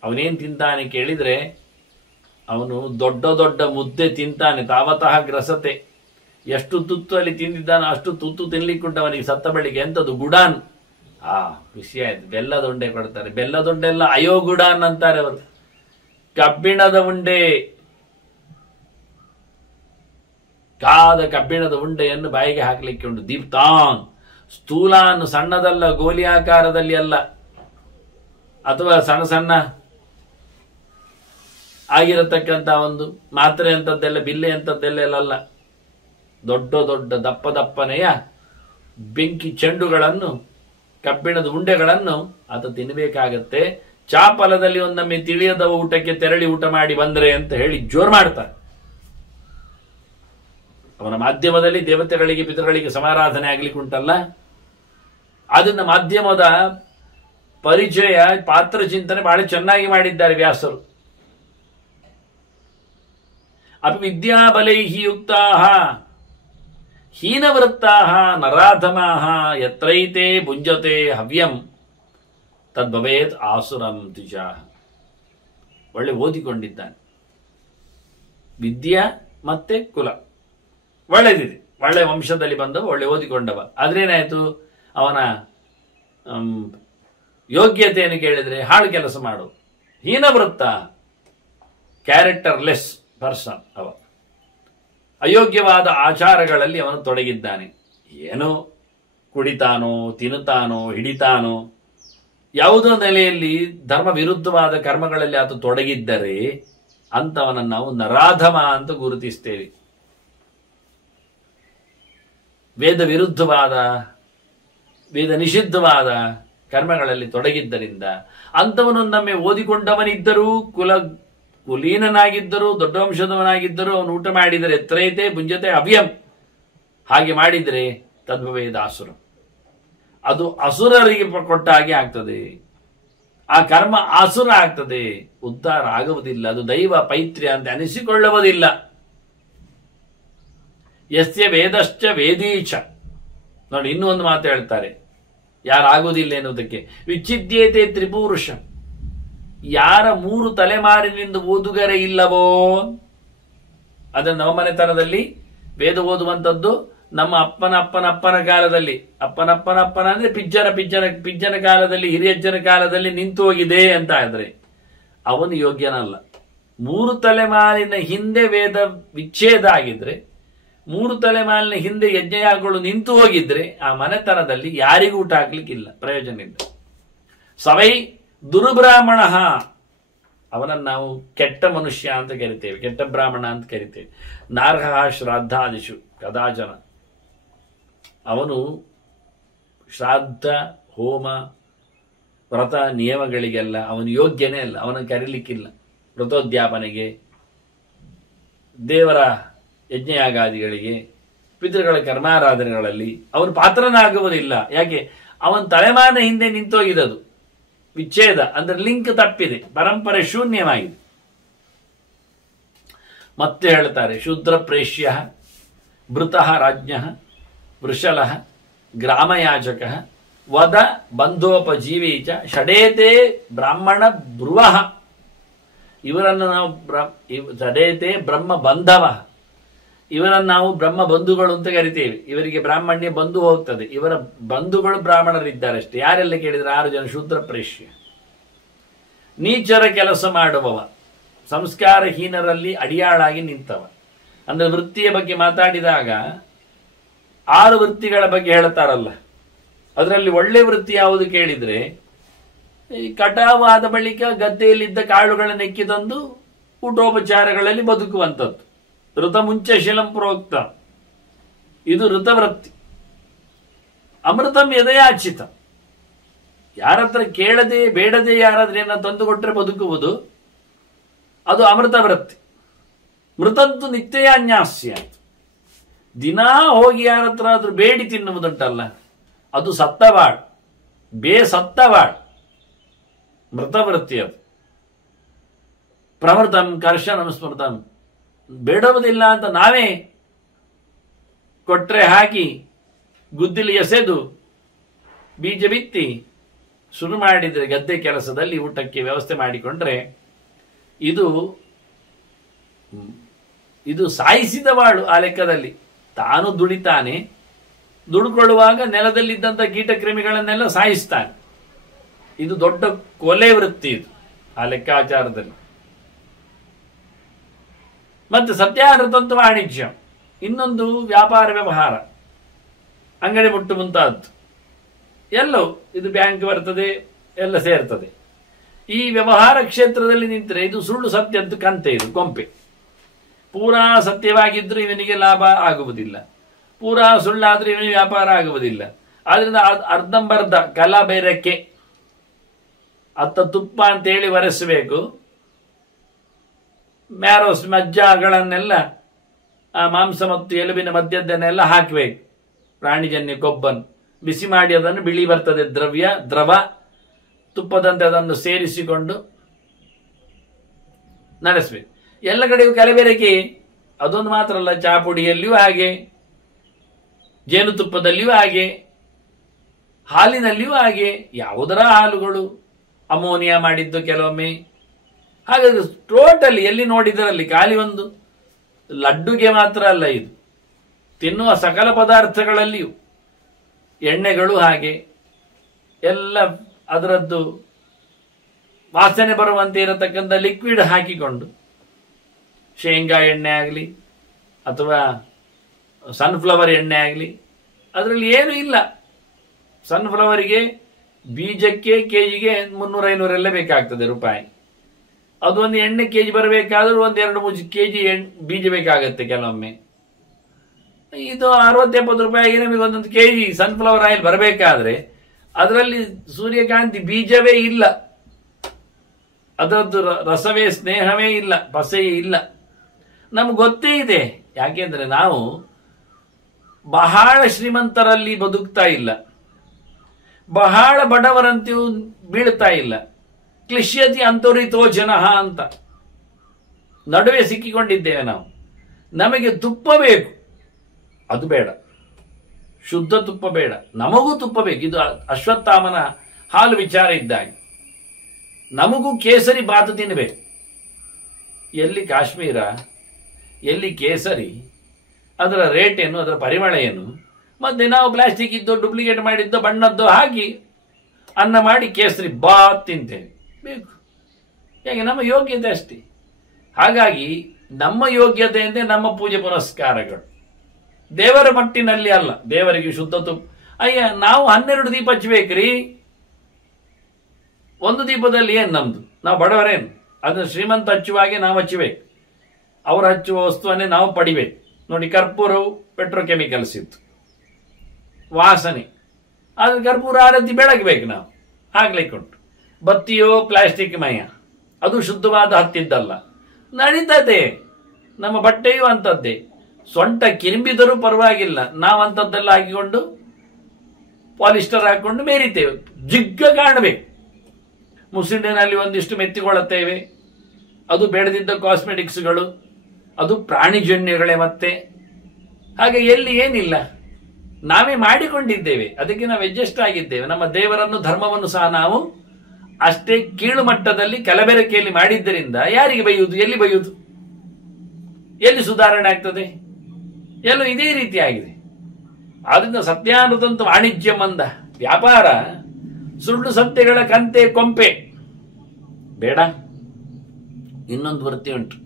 ಅವನೇನ್ ತಿಂತಾನೆ ಕೇಳಿದ್ರೆ ಅವನು ದೊಡ್ಡ ದೊಡ್ಡ ಮುದ್ದೆ ತಿಂತಾನೆ. ತಾವತಃ ಗ್ರಸತೆ, ಎಷ್ಟು ತುತ್ತು ಅಲ್ಲಿ ತಿಂದಿದ್ದಾನೋ ಅಷ್ಟು ತುತ್ತು ತಿನ್ಲಿಕ್ಕುಂಟು ಅವನಿಗೆ ಸತ್ತ ಬಳಿಗೆ. ಎಂಥದ್ದು ಗುಡಾನ್, ಖುಷಿ ಆಯ್ತು. ಬೆಲ್ಲದ ಉಂಡೆ ಕೊಡ್ತಾರೆ. ಬೆಲ್ಲದ ಉಂಡೆ ಎಲ್ಲ ಅಯೋಗುಡಾನ್ ಅಂತಾರೆ ಅವರು. ಕಬ್ಬಿಣದ ಉಂಡೆ, ಕಾದ ಕಬ್ಬಿಣದ ಉಂಡೆಯನ್ನು ಬಾಯಿಗೆ ಹಾಕ್ಲಿಕ್ಕೆ ಉಂಟು. ದೀಪ್ತಾನ್ ಸ್ಥೂಲಾನ್, ಸಣ್ಣದಲ್ಲ, ಗೋಲಿ ಆಕಾರದಲ್ಲಿ ಅಲ್ಲ, ಅಥವಾ ಸಣ್ಣ ಸಣ್ಣ ಆಗಿರತಕ್ಕಂತ ಒಂದು ಮಾತ್ರೆ ಅಂತದ್ದೆಲ್ಲ, ಬಿಲ್ಲೆ ಅಂತದ್ದೆಲ್ಲ ಅಲ್ಲ, ದೊಡ್ಡ ದೊಡ್ಡ ದಪ್ಪ ದಪ್ಪನೆಯ ಬೆಂಕಿ ಚೆಂಡುಗಳನ್ನು, ಕಬ್ಬಿಣದ ಉಂಡೆಗಳನ್ನು ಆತ ತಿನ್ನಬೇಕಾಗತ್ತೆ. ಚಾಪಲದಲ್ಲಿ ಒಂದೊಮ್ಮೆ ತಿಳಿಯದ ಊಟಕ್ಕೆ ತೆರಳಿ ಊಟ ಮಾಡಿ ಬಂದ್ರೆ ಅಂತ ಹೇಳಿ ಜೋರ್ ಮಾಡ್ತಾರೆ. ಅವನ ಮಾಧ್ಯಮದಲ್ಲಿ ದೇವತೆಗಳಿಗೆ ಪಿತೃಗಳಿಗೆ ಸಮಾರಾಧನೆ ಆಗ್ಲಿಕ್ಕೆ ಉಂಟಲ್ಲ, ಅದನ್ನ ಮಾಧ್ಯಮದ ಪರಿಚಯ, ಪಾತ್ರ ಚಿಂತನೆ ಬಹಳ ಚೆನ್ನಾಗಿ ಮಾಡಿದ್ದಾರೆ ವ್ಯಾಸರು. ಅಪಿ ವಿದ್ಯಾಬಲೈಹಿ ಯುಕ್ತಾಃ ಹೀನವೃತ್ತಾಃ ನರಾಧಮಾಃ ಯತ್ರೈತೆ ಭುಂಜತೆ ಹವ್ಯಂ ತದ್ಭವೇತ್ ಆಸುರಂ ದ್ವಿಜಾಃ. ಒಳ್ಳೆ ಓದಿಕೊಂಡಿದ್ದಾನೆ, ವಿದ್ಯಾ ಮತ್ತೆ ಕುಲ ಒಳ್ಳೆದಿದೆ, ಒಳ್ಳೆ ವಂಶದಲ್ಲಿ ಬಂದವ, ಒಳ್ಳೆ ಓದಿಕೊಂಡವ. ಆದ್ರೇನಾಯ್ತು, ಅವನ ಯೋಗ್ಯತೆಯನ್ನು ಕೇಳಿದ್ರೆ ಹಾಳು ಕೆಲಸ ಮಾಡೋದು, ಹೀನವೃತ್ತ, ಕ್ಯಾರೆಕ್ಟರ್ಲೆಸ್ ಪರ್ಸನ್ ಅವ. ಅಯೋಗ್ಯವಾದ ಆಚಾರಗಳಲ್ಲಿ ಅವನು ತೊಡಗಿದ್ದಾನೆ. ಏನೋ ಕುಡಿತಾನೋ, ತಿನ್ನುತ್ತಾನೋ, ಹಿಡಿತಾನೋ, ಯಾವುದೋ ನೆಲೆಯಲ್ಲಿ ಧರ್ಮ ವಿರುದ್ಧವಾದ ಕರ್ಮಗಳಲ್ಲಿ ಆತ ತೊಡಗಿದ್ದರೆ ಅಂತವನನ್ನು ನಾವು ನರಾಧಮ ಅಂತ ಗುರುತಿಸ್ತೇವೆ. ವೇದ ವಿರುದ್ಧವಾದ, ವೇದ ನಿಷಿದ್ಧವಾದ ಕರ್ಮಗಳಲ್ಲಿ ತೊಡಗಿದ್ದರಿಂದ ಅಂಥವನೊಂದೊಮ್ಮೆ ಓದಿಕೊಂಡವನಿದ್ದರೂ, ಕುಲೀನನಾಗಿದ್ದರೂ, ದೊಡ್ಡ ವಂಶದವನಾಗಿದ್ದರೂ ಅವನು ಊಟ ಮಾಡಿದರೆ ಎತ್ರೈತೆ ಭುಂಜತೆ ಅವ್ಯಂ, ಹಾಗೆ ಮಾಡಿದರೆ ತದ್ಭವೇದ ಆಸುರ, ಅದು ಅಸುರರಿಗೆ ಕೊಟ್ಟ ಹಾಗೆ ಆಗ್ತದೆ. ಆ ಕರ್ಮ ಆಸುರ ಆಗ್ತದೆ, ಉದ್ಧಾರ ಆಗುವುದಿಲ್ಲ, ಅದು ದೈವ ಪೈತ್ರ್ಯ ಅಂತ ಅನಿಸಿಕೊಳ್ಳುವುದಿಲ್ಲ. ಯಸ್ಯ ವೇದಶ್ಚ ವೇದೀಚ. ನೋಡಿ, ಇನ್ನೂ ಒಂದು ಮಾತು ಹೇಳ್ತಾರೆ, ಯಾರಾಗುವುದಿಲ್ಲ ಎನ್ನುವುದಕ್ಕೆ. ವಿಚ್ಛಿದ್ಯೇತೆ ತ್ರಿಪುರುಷ, ಯಾರ 3 ತಲೆಮಾರಿನಿಂದ ಓದುಗರೆ ಇಲ್ಲವೋ, ಅದನ್ನು ನವಮನೆತನದಲ್ಲಿ ವೇದ ಓದುವಂಥದ್ದು ನಮ್ಮ ಅಪ್ಪನ ಕಾಲದಲ್ಲಿ, ಅಪ್ಪನ ಅಂದ್ರೆ ಪಿಜ್ಜನ ಕಾಲದಲ್ಲಿ, ಹಿರಿಯಜ್ಜನ ಕಾಲದಲ್ಲಿ ನಿಂತು ಹೋಗಿದೆ ಅಂತ ಆದ್ರೆ ಅವನು ಯೋಗ್ಯನಲ್ಲ. 3 ತಲೆಮಾರಿನ ಹಿಂದೆ ವೇದ ವಿಚ್ಛೇದ ಆಗಿದ್ರೆ, 3 ತಲೆಮಾರಿನ ಹಿಂದೆ ಯಜ್ಞಯಾಗಗಳು ನಿಂತು ಹೋಗಿದ್ರೆ ಆ ಮನೆತನದಲ್ಲಿ ಯಾರಿಗೂ ಊಟ ಹಾಕ್ಲಿಕ್ಕಿಲ್ಲ, ಪ್ರಯೋಜನ ಇಲ್ಲ. ಸವೈ ದುರ್ಬ್ರಾಹ್ಮಣ, ಅವನನ್ನು ನಾವು ಕೆಟ್ಟ ಮನುಷ್ಯ ಅಂತ ಕರಿತೇವೆ, ಕೆಟ್ಟ ಬ್ರಾಹ್ಮಣ ಅಂತ ಕರಿತೇವೆ. ನಾರ್ಹ ಶ್ರಾದ್ದಾದಿಷು ಕದಾಚನ, ಅವನು ಶ್ರಾದ್ದ ಹೋಮ ವ್ರತ ನಿಯಮಗಳಿಗೆಲ್ಲ ಅವನು ಯೋಗ್ಯನೇ ಅಲ್ಲ, ಅವನನ್ನು ಕರೀಲಿಕ್ಕಿಲ್ಲ. ವ್ರತೋದ್ಯಾಪನೆಗೆ, ದೇವರ ಯಜ್ಞಯಾಗಾದಿಗಳಿಗೆ, ಪಿತೃಗಳ ಕರ್ಮಾರಾಧನೆಗಳಲ್ಲಿ ಅವನು ಪಾತ್ರನಾಗುವುದಿಲ್ಲ. ಯಾಕೆ? ಅವನ ತಲೆಮಾರಿನ ಹಿಂದೆ ನಿಂತೋಗಿದದು, ವಿಚ್ಛೇದ ಅಂದ್ರೆ ಲಿಂಕ್ ತಪ್ಪಿದೆ, ಪರಂಪರೆ ಶೂನ್ಯವಾಗಿದೆ. ಮತ್ತೆ ಹೇಳ್ತಾರೆ, ಶೂದ್ರ ಪ್ರೇಷ್ಯ ಭೃತಃ ರಾಜ್ಞ ವೃಷಲ ಗ್ರಾಮಯಾಜಕ ವದ ಬಂಧೋಪಜೀವೀಚ ಷಡೇತೆ ಬ್ರಾಹ್ಮಣ ಬ್ರುವಃ. ಇವರನ್ನು ನಾವು ಷಡೇತೆ ಬ್ರಹ್ಮ ಬಂಧವ, ಇವರನ್ನು ನಾವು ಬ್ರಹ್ಮ ಬಂಧುಗಳು ಅಂತ ಕರಿತೇವೆ. ಇವರಿಗೆ ಬ್ರಾಹ್ಮಣ್ಯ ಬಂಧು ಹೋಗ್ತದೆ. ಇವರ ಬಂಧುಗಳು ಬ್ರಾಹ್ಮಣರಿದ್ದಾರೆ ಅಷ್ಟೇ. ಯಾರೆಲ್ಲ ಕೇಳಿದ್ರೆ 6 ಜನ ಶೂದ್ರ ಪ್ರೇಷ್ಯ. ನೀಚರ ಕೆಲಸ ಮಾಡುವವ, ಸಂಸ್ಕಾರಹೀನರಲ್ಲಿ ಅಡಿಯಾಳಾಗಿ ನಿಂತವ. ಅಂದ್ರೆ ವೃತ್ತಿಯ ಬಗ್ಗೆ ಮಾತಾಡಿದಾಗ 6 ವೃತ್ತಿಗಳ ಬಗ್ಗೆ ಹೇಳ್ತಾರಲ್ಲ, ಅದರಲ್ಲಿ ಒಳ್ಳೆ ವೃತ್ತಿ ಯಾವುದು ಕೇಳಿದ್ರೆ, ಈ ಕಟಾವಾದ ಬಳಿಕ ಗದ್ದೆಯಲ್ಲಿದ್ದ ಕಾಳುಗಳನ್ನು ಎಕ್ಕಿ ತಂದು ಊಟೋಪಚಾರಗಳಲ್ಲಿ ಬದುಕುವಂಥದ್ದು. ಋತ ಮುಂಚೆ ಶಿಲಂ ಪ್ರೋಕ್ತ, ಇದು ಋತವೃತ್ತಿ. ಅಮೃತಂ ಯದಯಾಚಿತ, ಯಾರತ್ರ ಕೇಳದೆ ಬೇಡದೆ ಯಾರಾದ್ರೂ ಏನ ತಂದು ಕೊಟ್ಟರೆ ಬದುಕುವುದು, ಅದು ಅಮೃತ ವೃತ್ತಿ. ಮೃತದ್ದು ನಿತ್ಯಾನ್ಯಾಸ್ಯ, ದಿನಾ ಹೋಗಿ ಯಾರತ್ರ ಆದ್ರೂ ಬೇಡಿ ತಿನ್ನುವುದುಂಟಲ್ಲ, ಅದು ಸತ್ತವಾಳ್, ಬೇಸತ್ತವಾಳ್, ಮೃತವೃತ್ತಿ ಅದು. ಪ್ರವೃತಂ ಕರ್ಷಣಂ ಸ್ಮೃತಂ, ಬೇಡುವುದಿಲ್ಲ ಅಂತ ನಾವೇ ಕೊಟ್ರೆ ಹಾಕಿ ಗುದ್ದಿಲಿ ಎಸೆದು ಬೀಜ ಬಿತ್ತಿ ಶುರು ಮಾಡಿದ್ರೆ ಗದ್ದೆ ಕೆಲಸದಲ್ಲಿ ಊಟಕ್ಕೆ ವ್ಯವಸ್ಥೆ ಮಾಡಿಕೊಂಡ್ರೆ ಇದು ಸಾಯಿಸಿದ ಬಾಳು. ಆ ಲೆಕ್ಕದಲ್ಲಿ ತಾನು ದುಡಿತಾನೆ, ದುಡ್ಕೊಳ್ಳುವಾಗ ನೆಲದಲ್ಲಿದ್ದಂಥ ಕೀಟಕ್ರಿಮಿಗಳನ್ನೆಲ್ಲ ಸಾಯಿಸ್ತಾನೆ. ಇದು ದೊಡ್ಡ ಕೊಲೆ ವೃತ್ತಿ ಇದು ಆ ಲೆಕ್ಕಾಚಾರದಲ್ಲಿ. ಮತ್ತೆ ಸತ್ಯಾನೃತಂತು ವಾಣಿಜ್ಯ, ಇನ್ನೊಂದು ವ್ಯಾಪಾರ ವ್ಯವಹಾರ, ಅಂಗಡಿ ಮುಟ್ಟು ಮುಂತಾದ್ದು ಎಲ್ಲವೂ ಇದು ಬ್ಯಾಂಕ್ ಬರ್ತದೆ, ಎಲ್ಲ ಸೇರ್ತದೆ. ಈ ವ್ಯವಹಾರ ಕ್ಷೇತ್ರದಲ್ಲಿ ನಿಂತರೆ ಇದು ಸುಳ್ಳು ಸತ್ಯದ್ದು ಕಂತೆ, ಇದು ಕೊಂಪೆ. ಪೂರಾ ಸತ್ಯವಾಗಿದ್ರೂ ಇವನಿಗೆ ಲಾಭ ಆಗುವುದಿಲ್ಲ, ಪೂರಾ ಸುಳ್ಳಾದ್ರೂ ಇವನಿಗೆ ವ್ಯಾಪಾರ ಆಗುವುದಿಲ್ಲ. ಆದ್ರಿಂದ ಅರ್ಧಂಬರ್ಧ ಕಲಬೆರಕೆ, ಅತ್ತ ತುಪ್ಪ ಅಂತೇಳಿ ಒರೆಸಬೇಕು, ಮ್ಯಾರೋಸ್ ಮಜ್ಜಗಳನ್ನೆಲ್ಲ ಆ ಮಾಂಸ ಮತ್ತು ಎಲುಬಿನ ಮಧ್ಯದನ್ನೆಲ್ಲ ಹಾಕಬೇಕು. ಪ್ರಾಣಿಜನ್ಯ ಕೊಬ್ಬನ್ನು ಬಿಸಿ ಮಾಡಿ ಅದನ್ನು ಬಿಳಿ ಬರ್ತದೆ ದ್ರವ ತುಪ್ಪದಂತೆ ಅದನ್ನು ಸೇರಿಸಿಕೊಂಡು ನಡೆಸಬೇಕು. ಎಲ್ಲ ಕಡೆಯೂ ಕಲಬೆರಕೆ. ಅದೊಂದು ಮಾತ್ರ ಅಲ್ಲ, ಚಾಪುಡಿಯಲ್ಲಿಯೂ ಹಾಗೆ, ಜೇನುತುಪ್ಪದಲ್ಲಿಯೂ ಹಾಗೆ, ಹಾಲಿನಲ್ಲಿಯೂ ಹಾಗೆ. ಯಾವುದರ ಹಾಲುಗಳು ಅಮೋನಿಯಾ ಮಾಡಿದ್ದು ಕೆಲವೊಮ್ಮೆ. ಹಾಗಾದ್ರೆ ಟೋಟಲಿ ಎಲ್ಲಿ ನೋಡಿದರಲ್ಲಿ ಖಾಲಿ ಒಂದು ಲಡ್ಡುಗೆ ಮಾತ್ರ ಅಲ್ಲ, ಇದು ತಿನ್ನುವ ಸಕಲ ಪದಾರ್ಥಗಳಲ್ಲಿಯೂ ಎಣ್ಣೆಗಳು ಹಾಗೆ ಎಲ್ಲ ಅದರದ್ದು ವಾಸನೆ ಬರುವಂತೆ ಇರತಕ್ಕಂಥ ಲಿಕ್ವಿಡ್ ಹಾಕಿಕೊಂಡು, ಶೇಂಗಾ ಎಣ್ಣೆ ಆಗಲಿ ಅಥವಾ ಸನ್ಫ್ಲವರ್ ಎಣ್ಣೆ ಆಗಲಿ, ಅದರಲ್ಲಿ ಏನೂ ಇಲ್ಲ. ಸನ್ಫ್ಲವರಿಗೆ ಬೀಜಕ್ಕೆ ಕೆಜಿಗೆ 300-500 ಎಲ್ಲ ಬೇಕಾಗ್ತದೆ ರೂಪಾಯಿ. ಅದು ಒಂದು ಎಣ್ಣೆ ಕೆಜಿ ಬರಬೇಕಾದ್ರೂ 1-2-3 ಕೆಜಿ ಬೀಜ ಬೇಕಾಗತ್ತೆ ಕೆಲವೊಮ್ಮೆ. ಇದು 60-70 ರೂಪಾಯಿಗೆ ನಮಗೆ 1 ಕೆಜಿ ಸನ್ಫ್ಲವರ್ ಆಯಿಲ್ ಬರಬೇಕಾದ್ರೆ ಅದರಲ್ಲಿ ಸೂರ್ಯಕಾಂತಿ ಬೀಜವೇ ಇಲ್ಲ, ಅದರದ್ದು ರಸವೇ ಸ್ನೇಹವೇ ಇಲ್ಲ, ಪಸೆಯೇ ಇಲ್ಲ. ನಮ್ಗೆ ಗೊತ್ತೇ ಇದೆ. ಯಾಕೆಂದ್ರೆ ನಾವು ಬಹಳ ಶ್ರೀಮಂತರಲ್ಲಿ ಬದುಕ್ತಾ ಇಲ್ಲ, ಬಹಳ ಬಡವರಂತೆಯೂ ಬೀಳ್ತಾ ಇಲ್ಲ. ಕ್ಲಿಶ್ಯತಿ ಅಂತೋರಿತೋ ಜನಃ ಅಂತ ನಡುವೆ ಸಿಕ್ಕಿಕೊಂಡಿದ್ದೇವೆ ನಾವು. ನಮಗೆ ತುಪ್ಪ ಬೇಕು, ಅದು ಬೇಡ, ಶುದ್ಧ ತುಪ್ಪ ಬೇಡ, ನಮಗೂ ತುಪ್ಪ ಬೇಕು. ಇದು ಅಶ್ವತ್ಥಾಮನ ಹಾಲು ವಿಚಾರ ಇದ್ದಾಗೆ. ನಮಗೂ ಕೇಸರಿ ಬಾತು ತಿನ್ನಬೇಕು. ಎಲ್ಲಿ ಕಾಶ್ಮೀರ, ಎಲ್ಲಿ ಕೇಸರಿ, ಅದರ ರೇಟ್ ಏನು, ಅದರ ಪರಿಮಳ ಏನು. ಮತ್ತೆ ನಾವು ಪ್ಲಾಸ್ಟಿಕ್ ಇದ್ದು ಡೂಪ್ಲಿಕೇಟ್ ಮಾಡಿದ್ದು ಬಣ್ಣದ್ದು ಹಾಕಿ ಅನ್ನ ಮಾಡಿ ಕೇಸರಿ ಬಾತ್ ತಿಂತೇವೆ. ಬೇಕು ಹೇಗೆ, ನಮ್ಮ ಯೋಗ್ಯತೆ ಅಷ್ಟೇ. ಹಾಗಾಗಿ ನಮ್ಮ ಯೋಗ್ಯತೆ ಅಂದರೆ ನಮ್ಮ ಪೂಜೆ ಪುನಸ್ಕಾರಗಳು, ದೇವರ ಮಟ್ಟಿನಲ್ಲಿ ಅಲ್ಲ. ದೇವರಿಗೆ ಶುದ್ಧ ತುಪ್ಪ. ಅಯ್ಯ, ನಾವು 12 ದೀಪ ಹಚ್ಚಬೇಕ್ರಿ. ಒಂದು ದೀಪದಲ್ಲಿ ಏನು ನಮ್ದು, ನಾವು ಬಡವರೇನು, ಅದನ್ನು ಶ್ರೀಮಂತ ಹಚ್ಚುವಾಗೆ ನಾವು ಹಚ್ಚಬೇಕು. ಅವರು ಹಚ್ಚುವ ವಸ್ತುವನ್ನೇ ನಾವು ಪಡಿಬೇಕು. ನೋಡಿ, ಕರ್ಪೂರವು ಪೆಟ್ರೋಕೆಮಿಕಲ್ಸ್ ಇತ್ತು, ವಾಸನೆ. ಆದ್ರೆ ಕರ್ಪೂರ ಆರತಿ ಬೆಳಗಬೇಕು ನಾವು, ಆಗ್ಲಿಕ್ಕೆ ಉಂಟು. ಬತ್ತಿಯೋ ಪ್ಲಾಸ್ಟಿಕ್ ಮಯ, ಅದು ಶುದ್ಧವಾದ ಹತ್ತಿದ್ದಲ್ಲ. ನಡೀತದೆ. ನಮ್ಮ ಬಟ್ಟೆಯೂ ಅಂಥದ್ದೇ. ಸೊಂಟ ಕಿರಿಬಿದರೂ ಪರವಾಗಿಲ್ಲ, ನಾವು ಅಂಥದ್ದೆಲ್ಲ ಹಾಕಿಕೊಂಡು ಪಾಲಿಸ್ಟರ್ ಹಾಕೊಂಡು ಮೇರಿತೇವೆ, ಜಿಗ್ಗ ಕಾಣಬೇಕು. ಮುಸುಂಡಿನಲ್ಲಿ ಒಂದಿಷ್ಟು ಮೆತ್ತಿಕೊಳ್ಳುತ್ತೇವೆ, ಅದು ಬೆಳೆದಿದ್ದ ಕಾಸ್ಮೆಟಿಕ್ಸ್ಗಳು, ಅದು ಪ್ರಾಣಿಜನ್ಯಗಳೇ. ಮತ್ತೆ ಹಾಗೆ ಎಲ್ಲಿ ಏನಿಲ್ಲ, ನಾವೇ ಮಾಡಿಕೊಂಡಿದ್ದೇವೆ. ಅದಕ್ಕೆ ನಾವು ಅಡ್ಜಸ್ಟ್ ಆಗಿದ್ದೇವೆ. ನಮ್ಮ ದೇವರನ್ನು ಧರ್ಮವನ್ನು ಸಹ ನಾವು ಅಷ್ಟೇ ಕೀಳು ಮಟ್ಟದಲ್ಲಿ ಕಲಬೆರಕೆಯಲ್ಲಿ ಮಾಡಿದ್ದರಿಂದ ಯಾರಿಗೆ ಬೈಯುವುದು, ಎಲ್ಲಿ ಬೈಯುವುದು, ಎಲ್ಲಿ ಸುಧಾರಣೆ ಆಗ್ತದೆ? ಎಲ್ಲೂ ಇದೇ ರೀತಿಯಾಗಿದೆ. ಆದ್ರಿಂದ ಸತ್ಯಾನುದಂತ ವಾಣಿಜ್ಯ ಮಂದ, ವ್ಯಾಪಾರ ಸುಳ್ಳು ಸತ್ಯಗಳ ಕಂತೆ ಕೊಂಪೆ ಬೇಡ. ಇನ್ನೊಂದು ವೃತ್ತಿ ಉಂಟು,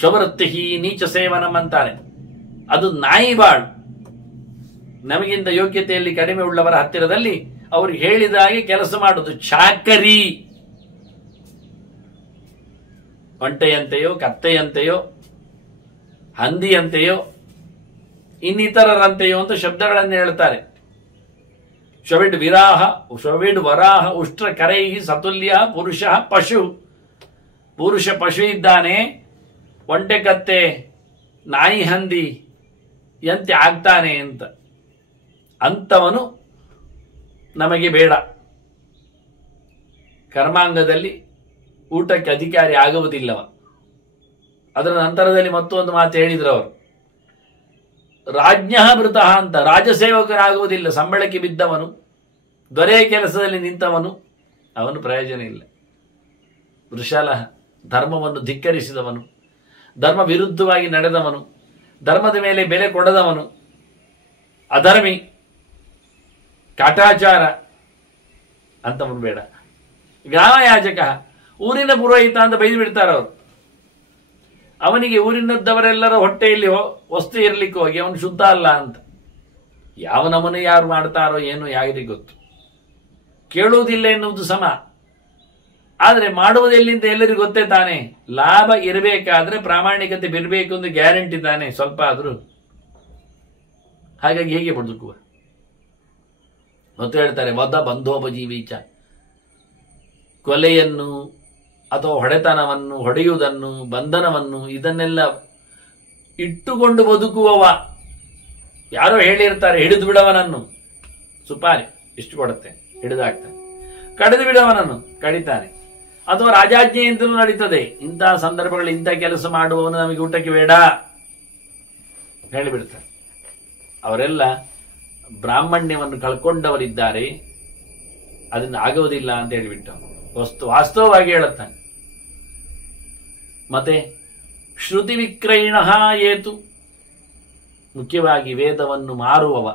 ಶವವೃತ್ತಿ ನೀಚ ಸೇವನಂ ಅಂತಾರೆ. ಅದು ನಾಯಿ ಬಾಳು. ನಮಗಿಂತ ಯೋಗ್ಯತೆಯಲ್ಲಿ ಕಡಿಮೆ ಉಳ್ಳವರ ಹತ್ತಿರದಲ್ಲಿ ಅವ್ರಿಗೆ ಹೇಳಿದ ಹಾಗೆ ಕೆಲಸ ಮಾಡುವುದು ಚಾಕರಿ. ಒಂಟೆಯಂತೆಯೋ ಕತ್ತೆಯಂತೆಯೋ ಹಂದಿಯಂತೆಯೋ ಇನ್ನಿತರರಂತೆಯೋ ಅಂತ ಶಬ್ದಗಳನ್ನು ಹೇಳ್ತಾರೆ. ಶವಿಡ್ ವರಾಹ ಉಷ್ಟ್ರ ಕರೈ ಸತುಲ್ಯ ಪುರುಷ ಪಶು. ಪುರುಷ ಪಶು ಇದ್ದಾನೆ, ಒಂಟೆ ಕತ್ತೆ ನಾಯಿ ಹಂದಿ ಎಂತೆ ಆಗ್ತಾನೆ ಅಂತ. ಅಂತವನು ನಮಗೆ ಬೇಡ. ಕರ್ಮಾಂಗದಲ್ಲಿ ಊಟಕ್ಕೆ ಅಧಿಕಾರಿ ಆಗುವುದಿಲ್ಲವ. ಅದರ ನಂತರದಲ್ಲಿ ಮತ್ತೊಂದು ಮಾತು ಹೇಳಿದ್ರು ಅವರು, ರಾಜ್ಞ ಮೃತಃ ಅಂತ. ರಾಜಸೇವಕನಾಗುವುದಿಲ್ಲ. ಸಂಬಳಕ್ಕೆ ಬಿದ್ದವನು, ದೊರೆ ಕೆಲಸದಲ್ಲಿ ನಿಂತವನು, ಅವನು ಪ್ರಯೋಜನ ಇಲ್ಲ. ವೃಷಾಲ ಧರ್ಮವನ್ನು ಧಿಕ್ಕರಿಸಿದವನು, ಧರ್ಮ ವಿರುದ್ಧವಾಗಿ ನಡೆದವನು, ಧರ್ಮದ ಮೇಲೆ ಬೆಲೆ ಕೊಡದವನು, ಅಧರ್ಮಿ, ಕಾಟಾಚಾರ ಅಂತವನು ಬೇಡ. ಗ್ರಾಮಯಾಜಕ, ಊರಿನ ಪುರೋಹಿತ ಅಂತ ಬೈದು ಬಿಡ್ತಾರೆ ಅವರು. ಅವನಿಗೆ ಊರಿನದ್ದವರೆಲ್ಲರ ಹೊಟ್ಟೆಯಲ್ಲಿ ವಸ್ತು ಇರಲಿಕ್ಕೆ ಹೋಗಿ ಅವನು ಶುದ್ಧ ಅಲ್ಲ ಅಂತ. ಯಾವ ನಮೂನೆ ಯಾರು ಮಾಡ್ತಾರೋ ಏನು ಯಾರಿಗೆ ಗೊತ್ತು. ಕೇಳುವುದಿಲ್ಲ ಎನ್ನುವುದು ಸಮ, ಆದರೆ ಮಾಡುವುದೆಲ್ಲಿಂದ ಎಲ್ಲರಿಗೂ ಗೊತ್ತೇ ತಾನೆ. ಲಾಭ ಇರಬೇಕಾದ್ರೆ ಪ್ರಾಮಾಣಿಕತೆ ಬಿರಬೇಕು ಎಂದು ಗ್ಯಾರಂಟಿ ತಾನೆ ಸ್ವಲ್ಪ ಆದರೂ. ಹಾಗಾಗಿ ಹೇಗೆ ಬದುಕುವ? ಮತ್ತು ಹೇಳ್ತಾರೆ, ವಧ ಬಂಧೋಪಜೀವೀಚ. ಕೊಲೆಯನ್ನು ಅಥವಾ ಹೊಡೆತನವನ್ನು, ಹೊಡೆಯುವುದನ್ನು, ಬಂಧನವನ್ನು ಇದನ್ನೆಲ್ಲ ಇಟ್ಟುಕೊಂಡು ಬದುಕುವವ. ಯಾರೋ ಹೇಳಿರ್ತಾರೆ, ಹಿಡಿದು ಬಿಡವನನ್ನು ಸುಪಾರಿ ಇಷ್ಟು ಕೊಡುತ್ತೆ, ಹಿಡಿದಾಗ್ತಾನೆ. ಕಡಿದು ಬಿಡವನನ್ನು ಕಡಿತಾನೆ. ಅಥವಾ ರಾಜಾಜ್ಞೆಯಿಂದಲೂ ನಡೀತದೆ. ಇಂತಹ ಸಂದರ್ಭಗಳಲ್ಲಿ ಇಂಥ ಕೆಲಸ ಮಾಡುವವನು ನಮಗೆ ಊಟಕ್ಕೆ ಬೇಡ ಹೇಳಿಬಿಡ್ತಾರೆ. ಅವರೆಲ್ಲ ಬ್ರಾಹ್ಮಣ್ಯವನ್ನು ಕಳ್ಕೊಂಡವರಿದ್ದಾರೆ, ಅದನ್ನು ಆಗುವುದಿಲ್ಲ ಅಂತ ಹೇಳಿಬಿಟ್ಟು ವಾಸ್ತವವಾಗಿ ಹೇಳುತ್ತಾನೆ. ಮತ್ತೆ ಶ್ರುತಿ ವಿಕ್ರಯಿಣ ಏತು, ಮುಖ್ಯವಾಗಿ ವೇದವನ್ನು ಮಾರುವವ,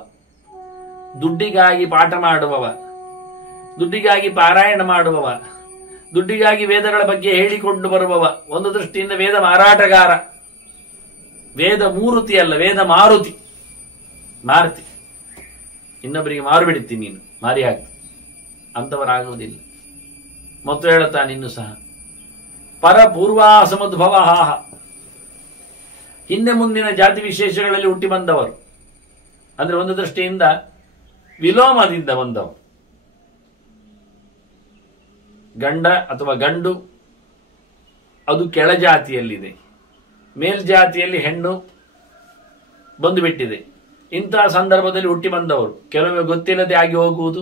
ದುಡ್ಡಿಗಾಗಿ ಪಾಠ ಮಾಡುವವ, ದುಡ್ಡಿಗಾಗಿ ಪಾರಾಯಣ ಮಾಡುವವ, ದುಡ್ಡಿಗಾಗಿ ವೇದಗಳ ಬಗ್ಗೆ ಹೇಳಿಕೊಂಡು ಬರುವವ. ಒಂದು ದೃಷ್ಟಿಯಿಂದ ವೇದ ಮಾರಾಟಗಾರ. ವೇದ ಮೂರುತಿ ಅಲ್ಲ, ವೇದ ಮಾರುತಿ. ಮಾರುತಿ ಇನ್ನೊಬ್ಬರಿಗೆ ಮಾರು ಬಿಡುತ್ತೀನಿ, ನೀನು ಮಾರಿ ಹಾಕ್ತಿ ಅಂತವರಾಗುವುದಿಲ್ಲ. ಮತ್ತು ಹೇಳುತ್ತಾನೆ ಇನ್ನು ಸಹ, ಪರಪೂರ್ವಾಸಮದ್ಭವ, ಹಿಂದೆ ಮುಂದಿನ ಜಾತಿ ವಿಶೇಷಗಳಲ್ಲಿ ಹುಟ್ಟಿ ಬಂದವರು. ಅಂದ್ರೆ ಒಂದು ದೃಷ್ಟಿಯಿಂದ ವಿಲೋಮದಿಂದ ಬಂದವರು. ಗಂಡ ಅಥವಾ ಗಂಡು ಅದು ಕೆಳಜಾತಿಯಲ್ಲಿದೆ, ಮೇಲ್ಜಾತಿಯಲ್ಲಿ ಹೆಣ್ಣು ಬಂದು ಬಿಟ್ಟಿದೆ. ಇಂತಹ ಸಂದರ್ಭದಲ್ಲಿ ಹುಟ್ಟಿ ಬಂದವರು ಕೆಲವೊಮ್ಮೆ ಗೊತ್ತಿಲ್ಲದೆ ಆಗಿ ಹೋಗುವುದು.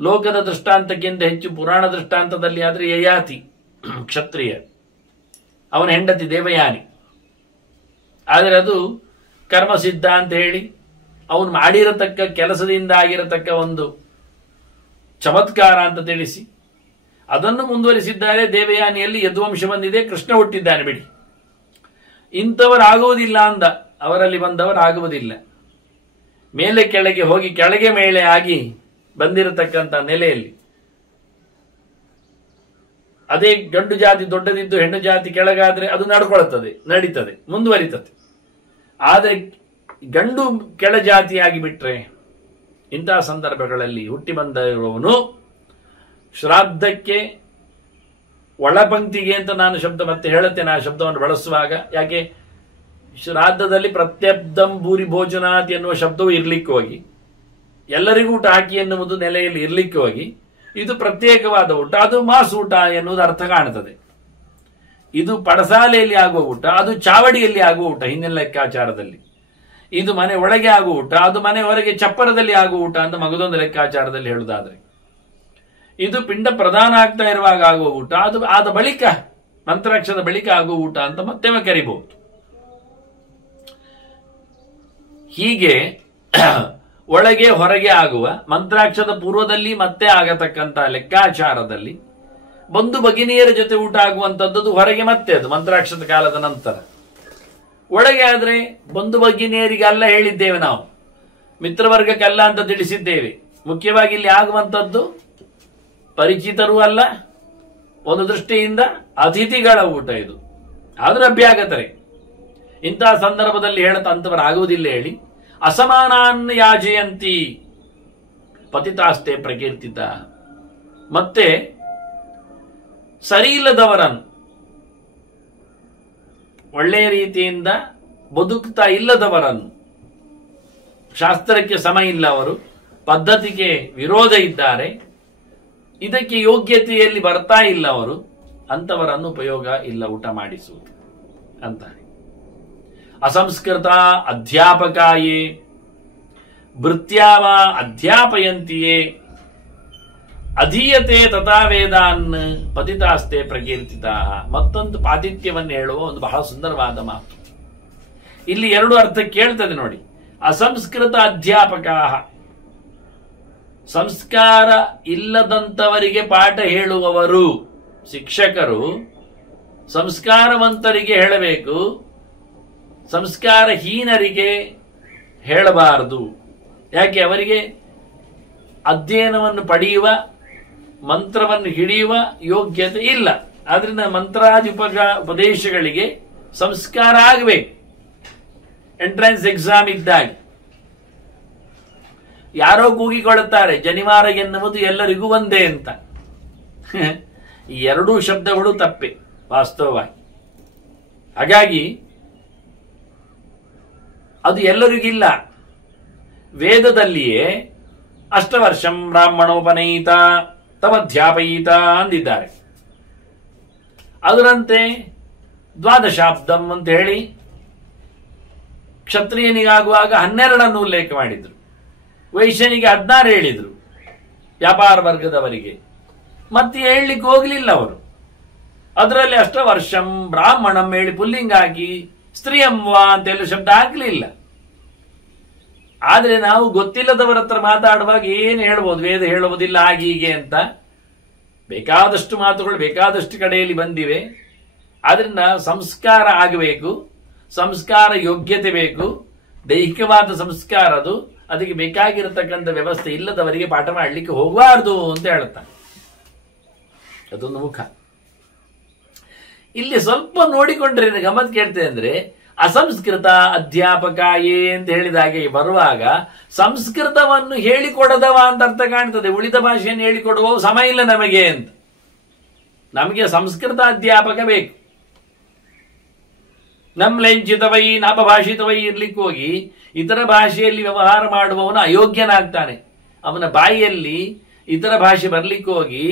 ಲೋಕದ ದೃಷ್ಟಾಂತಕ್ಕಿಂತ ಹೆಚ್ಚು ಪುರಾಣ ದೃಷ್ಟಾಂತದಲ್ಲಿ ಆದರೆ ಯಯಾತಿ ಕ್ಷತ್ರಿಯ, ಅವನ ಹೆಂಡತಿ ದೇವಯಾನಿ. ಆದರೆ ಅದು ಕರ್ಮಸಿದ್ಧ ಅಂತ ಹೇಳಿ ಅವನು ಮಾಡಿರತಕ್ಕ ಕೆಲಸದಿಂದ ಆಗಿರತಕ್ಕ ಒಂದು ಚಮತ್ಕಾರ ಅಂತ ತಿಳಿಸಿ ಅದನ್ನು ಮುಂದುವರಿಸಿದ್ದಾರೆ. ದೇವಯಾನಿಯಲ್ಲಿ ಯದುವಂಶ ಬಂದಿದೆ, ಕೃಷ್ಣ ಹುಟ್ಟಿದ್ದಾನೆ ಬಿಡಿ. ಇಂಥವರಾಗುವುದಿಲ್ಲ ಅಂದ, ಅವರಲ್ಲಿ ಬಂದವರಾಗುವುದಿಲ್ಲ. ಮೇಲೆ ಕೆಳಗೆ ಹೋಗಿ ಕೆಳಗೆ ಮೇಲೆ ಆಗಿ ಬಂದಿರತಕ್ಕಂಥ ನೆಲೆಯಲ್ಲಿ ಅದೇ ಗಂಡು ಜಾತಿ ದೊಡ್ಡದಿದ್ದು ಹೆಣ್ಣು ಜಾತಿ ಕೆಳಗಾದ್ರೆ ಅದು ನಡ್ಕೊಳ್ತದೆ, ನಡೀತದೆ, ಮುಂದುವರಿತದೆ. ಆದರೆ ಗಂಡು ಕೆಳಜಾತಿಯಾಗಿ ಬಿಟ್ರೆ ಇಂತಹ ಸಂದರ್ಭಗಳಲ್ಲಿ ಹುಟ್ಟಿ ಬಂದಿರುವವನು ಶ್ರಾದ್ದಕ್ಕೆ ಒಳಪಂಕ್ತಿಗೆ ಅಂತ ನಾನು ಶಬ್ದ ಮತ್ತೆ ಹೇಳುತ್ತೇನೆ ಆ ಶಬ್ದವನ್ನು ಬಳಸುವಾಗ. ಯಾಕೆ ಶ್ರಾದ್ದದಲ್ಲಿ ಪ್ರತ್ಯಬ್ಧಂ ಭೂರಿ ಭೋಜನಾತ್ ಎನ್ನುವ ಶಬ್ದವು ಇರ್ಲಿಕ್ಕೆ ಹೋಗಿ ಎಲ್ಲರಿಗೂ ಊಟ ಹಾಕಿ ಎನ್ನುವುದು ನೆಲೆಯಲ್ಲಿ ಇರ್ಲಿಕ್ಕೆ ಹೋಗಿ ಇದು ಪ್ರತ್ಯೇಕವಾದ ಊಟ, ಅದು ಮಾಸ್ ಊಟ ಎನ್ನುವುದು ಅರ್ಥ ಕಾಣುತ್ತದೆ. ಇದು ಪಡಸಾಲೆಯಲ್ಲಿ ಆಗುವ ಊಟ, ಅದು ಚಾವಡಿಯಲ್ಲಿ ಆಗುವ ಊಟ ಹಿಂದಿನ ಲೆಕ್ಕಾಚಾರದಲ್ಲಿ. ಇದು ಮನೆ ಒಳಗೆ ಆಗುವ ಊಟ, ಅದು ಮನೆ ಹೊರಗೆ ಚಪ್ಪರದಲ್ಲಿ ಆಗುವ ಊಟ ಅಂತ ಮಗದೊಂದು ಲೆಕ್ಕಾಚಾರದಲ್ಲಿ ಹೇಳುವುದಾದ್ರೆ, ಇದು ಪಿಂಡ ಪ್ರದಾನ ಆಗ್ತಾ ಇರುವಾಗ ಆಗುವ ಊಟ, ಅದು ಆದ ಬಳಿಕ ಮಂತ್ರಾಕ್ಷದ ಬಳಿಕ ಆಗುವ ಊಟ ಅಂತ ಮತ್ತೆ ಕರಿಬಹುದು. ಹೀಗೆ ಒಳಗೆ ಹೊರಗೆ ಆಗುವ ಮಂತ್ರಾಕ್ಷದ ಪೂರ್ವದಲ್ಲಿ ಮತ್ತೆ ಆಗತಕ್ಕಂತಹ ಲೆಕ್ಕಾಚಾರದಲ್ಲಿ ಬಂಧು ಭಗಿನಿಯರ ಜೊತೆ ಊಟ ಆಗುವಂತದ್ದು ಹೊರಗೆ ಮತ್ತೆ ಅದು ಮಂತ್ರಾಕ್ಷದ ಕಾಲದ ನಂತರ. ಒಳಗೆ ಆದ್ರೆ ಬಂಧು ಭಗಿನಿಯರಿಗೆ ಅಲ್ಲ ಹೇಳಿದ್ದೇವೆ, ನಾವು ಮಿತ್ರವರ್ಗಕ್ಕಲ್ಲ ಅಂತ ತಿಳಿಸಿದ್ದೇವೆ. ಮುಖ್ಯವಾಗಿ ಇಲ್ಲಿ ಆಗುವಂಥದ್ದು ಪರಿಚಿತರೂ ಅಲ್ಲ, ಒಂದು ದೃಷ್ಟಿಯಿಂದ ಅತಿಥಿಗಳ ಊಟ ಇದು. ಆದ್ರೆ ಅಭ್ಯಾಗತರೆ ಇಂತಹ ಸಂದರ್ಭದಲ್ಲಿ ಹೇಳತ ಅಂತವರಾಗುವುದಿಲ್ಲ ಹೇಳಿ. ಅಸಮಾನಾನ್ ಯಾಜಯಂತಿ ಪತಿತಾಸ್ತೆ ಪ್ರಕೀರ್ತಿತ. ಮತ್ತೆ ಸರಿ ಇಲ್ಲದವರನ್ನು, ಒಳ್ಳೆಯ ರೀತಿಯಿಂದ ಬದುಕ್ತಾ ಇಲ್ಲದವರನ್ನು, ಶಾಸ್ತ್ರಕ್ಕೆ ಸಮ ಇಲ್ಲ ಅವರು, ಪದ್ಧತಿಗೆ ವಿರೋಧ ಇದ್ದಾರೆ, ಇದಕ್ಕೆ ಯೋಗ್ಯತೆಯಲ್ಲಿ ಬರ್ತಾ ಇಲ್ಲ ಅವರು, ಅಂತವರನ್ನು ಉಪಯೋಗ ಇಲ್ಲ ಊಟ ಮಾಡಿಸುವುದು ಅಂತಾರೆ. ಅಸಂಸ್ಕೃತ ಅಧ್ಯಾಪಕಾಯೇ ಭೃತ್ಯಾವ ಅಧ್ಯಾಪಯಂತಿಯೇ ಅಧೀಯತೆ ತಥಾ ವೇದಾನ್ ಪತಿತಾಸ್ತೆ ಪ್ರಕೀರ್ತಿತ. ಮತ್ತೊಂದು ಪಾತಿಥ್ಯವನ್ನು ಹೇಳುವ ಒಂದು ಬಹಳ ಸುಂದರವಾದ ಮಾತು. ಇಲ್ಲಿ ಎರಡು ಅರ್ಥ ಕೇಳ್ತದೆ ನೋಡಿ. ಅಸಂಸ್ಕೃತ ಅಧ್ಯಾಪಕ, ಸಂಸ್ಕಾರ ಇಲ್ಲದಂತವರಿಗೆ ಪಾಠ ಹೇಳುವವರು, ಶಿಕ್ಷಕರು ಸಂಸ್ಕಾರವಂತರಿಗೆ ಹೇಳಬೇಕು, ಸಂಸ್ಕಾರಹೀನರಿಗೆ ಹೇಳಬಾರದು. ಯಾಕೆ? ಅವರಿಗೆ ಅಧ್ಯಯನವನ್ನು ಪಡೆಯುವ, ಮಂತ್ರವನ್ನು ಹಿಡಿಯುವ ಯೋಗ್ಯತೆ ಇಲ್ಲ. ಆದ್ರಿಂದ ಮಂತ್ರಾದಿ ಉಪದೇಶಗಳಿಗೆ ಸಂಸ್ಕಾರ ಆಗಬೇಕು. ಎಂಟ್ರೆನ್ಸ್ ಎಕ್ಸಾಮ್ ಇದ್ದಾಗ ಯಾರೋ ಕೂಗಿಕೊಳ್ಳುತ್ತಾರೆ, ಜನಿವಾರ ಎನ್ನುವುದು ಎಲ್ಲರಿಗೂ ಒಂದೇ ಅಂತ. ಈ ಎರಡೂ ಶಬ್ದಗಳು ತಪ್ಪೆ ವಾಸ್ತವವಾಗಿ. ಹಾಗಾಗಿ ಅದು ಎಲ್ಲರಿಗಿಲ್ಲ. ವೇದದಲ್ಲಿಯೇ ಅಷ್ಟವರ್ಷಂ ಬ್ರಾಹ್ಮಣೋಪನಯಿತ ತಮಧ್ಯಾಪಯಿತ ಅಂದಿದ್ದಾರೆ. ಅದರಂತೆ ದ್ವಾದಶಾಬ್ದಂ ಅಂತ ಹೇಳಿ ಕ್ಷತ್ರಿಯನಿಗಾಗುವಾಗ 12 ಉಲ್ಲೇಖ ಮಾಡಿದ್ರು, ವೈಶ್ಯನಿಗೆ 16 ಹೇಳಿದ್ರು, ವ್ಯಾಪಾರ ವರ್ಗದವರಿಗೆ ಮತ್ತೆ ಹೇಳಲಿಕ್ಕೆ ಹೋಗ್ಲಿಲ್ಲ ಅವರು. ಅದರಲ್ಲಿ ಅಷ್ಟವರ್ಷಂ ಬ್ರಾಹ್ಮಣಂ ಹೇಳಿ ಪುಲ್ಲಿಂಗ ಹಾಕಿ ಸ್ತ್ರೀಯಂವಾ ಅಂತೆಲ್ಲ ಶಬ್ದ ಹಾಕಲಿಲ್ಲ. ಆದ್ರೆ ನಾವು ಗೊತ್ತಿಲ್ಲದವರ ಹತ್ರ ಮಾತಾಡುವಾಗ ಏನು ಹೇಳ್ಬೋದು, ವೇದ ಹೇಳುವುದಿಲ್ಲ ಹಾಗೆ ಹೀಗೆ ಅಂತ ಬೇಕಾದಷ್ಟು ಮಾತುಗಳು ಬೇಕಾದಷ್ಟು ಕಡೆಯಲ್ಲಿ ಬಂದಿವೆ. ಆದ್ರಿಂದ ಸಂಸ್ಕಾರ ಆಗಬೇಕು, ಸಂಸ್ಕಾರ ಯೋಗ್ಯತೆ ಬೇಕು, ದೈಹಿಕವಾದ ಸಂಸ್ಕಾರ ಅದು. ಅದಕ್ಕೆ ಬೇಕಾಗಿರತಕ್ಕಂಥ ವ್ಯವಸ್ಥೆ ಇಲ್ಲದವರಿಗೆ ಪಾಠ ಮಾಡಲಿಕ್ಕೆ ಹೋಗಬಾರ್ದು ಅಂತ ಹೇಳ್ತಾನೆ. ಅದೊಂದು ಮುಖ. ಇಲ್ಲಿ ಸ್ವಲ್ಪ ನೋಡಿಕೊಂಡ್ರೆ ಗಮತ್ ಕೇಳ್ತೇನೆ ಅಂದ್ರೆ, ಅಸಂಸ್ಕೃತ ಅಧ್ಯಾಪಕಾಯೇ ಅಂತ ಹೇಳಿದಾಗೆ ಬರುವಾಗ ಸಂಸ್ಕೃತವನ್ನು ಹೇಳಿಕೊಡದವ ಅಂತ ಅರ್ಥ ಕಾಣ್ತದೆ. ಉಳಿದ ಭಾಷೆಯನ್ನು ಹೇಳಿಕೊಡುವ ಸಮ ಇಲ್ಲ ನಮಗೆ ಅಂತ. ನಮಗೆ ಸಂಸ್ಕೃತ ಅಧ್ಯಾಪಕ ಬೇಕು. ಲೈಂಚಿತವೈ ನಾಪಭಾಷಿತವೈ ಇರ್ಲಿಕ್ಕೆ ಹೋಗಿ ಇತರ ಭಾಷೆಯಲ್ಲಿ ವ್ಯವಹಾರ ಮಾಡುವವನು ಅಯೋಗ್ಯನಾಗ್ತಾನೆ. ಅವನ ಬಾಯಿಯಲ್ಲಿ ಇತರ ಭಾಷೆ ಬರ್ಲಿಕ್ಕೆ ಹೋಗಿ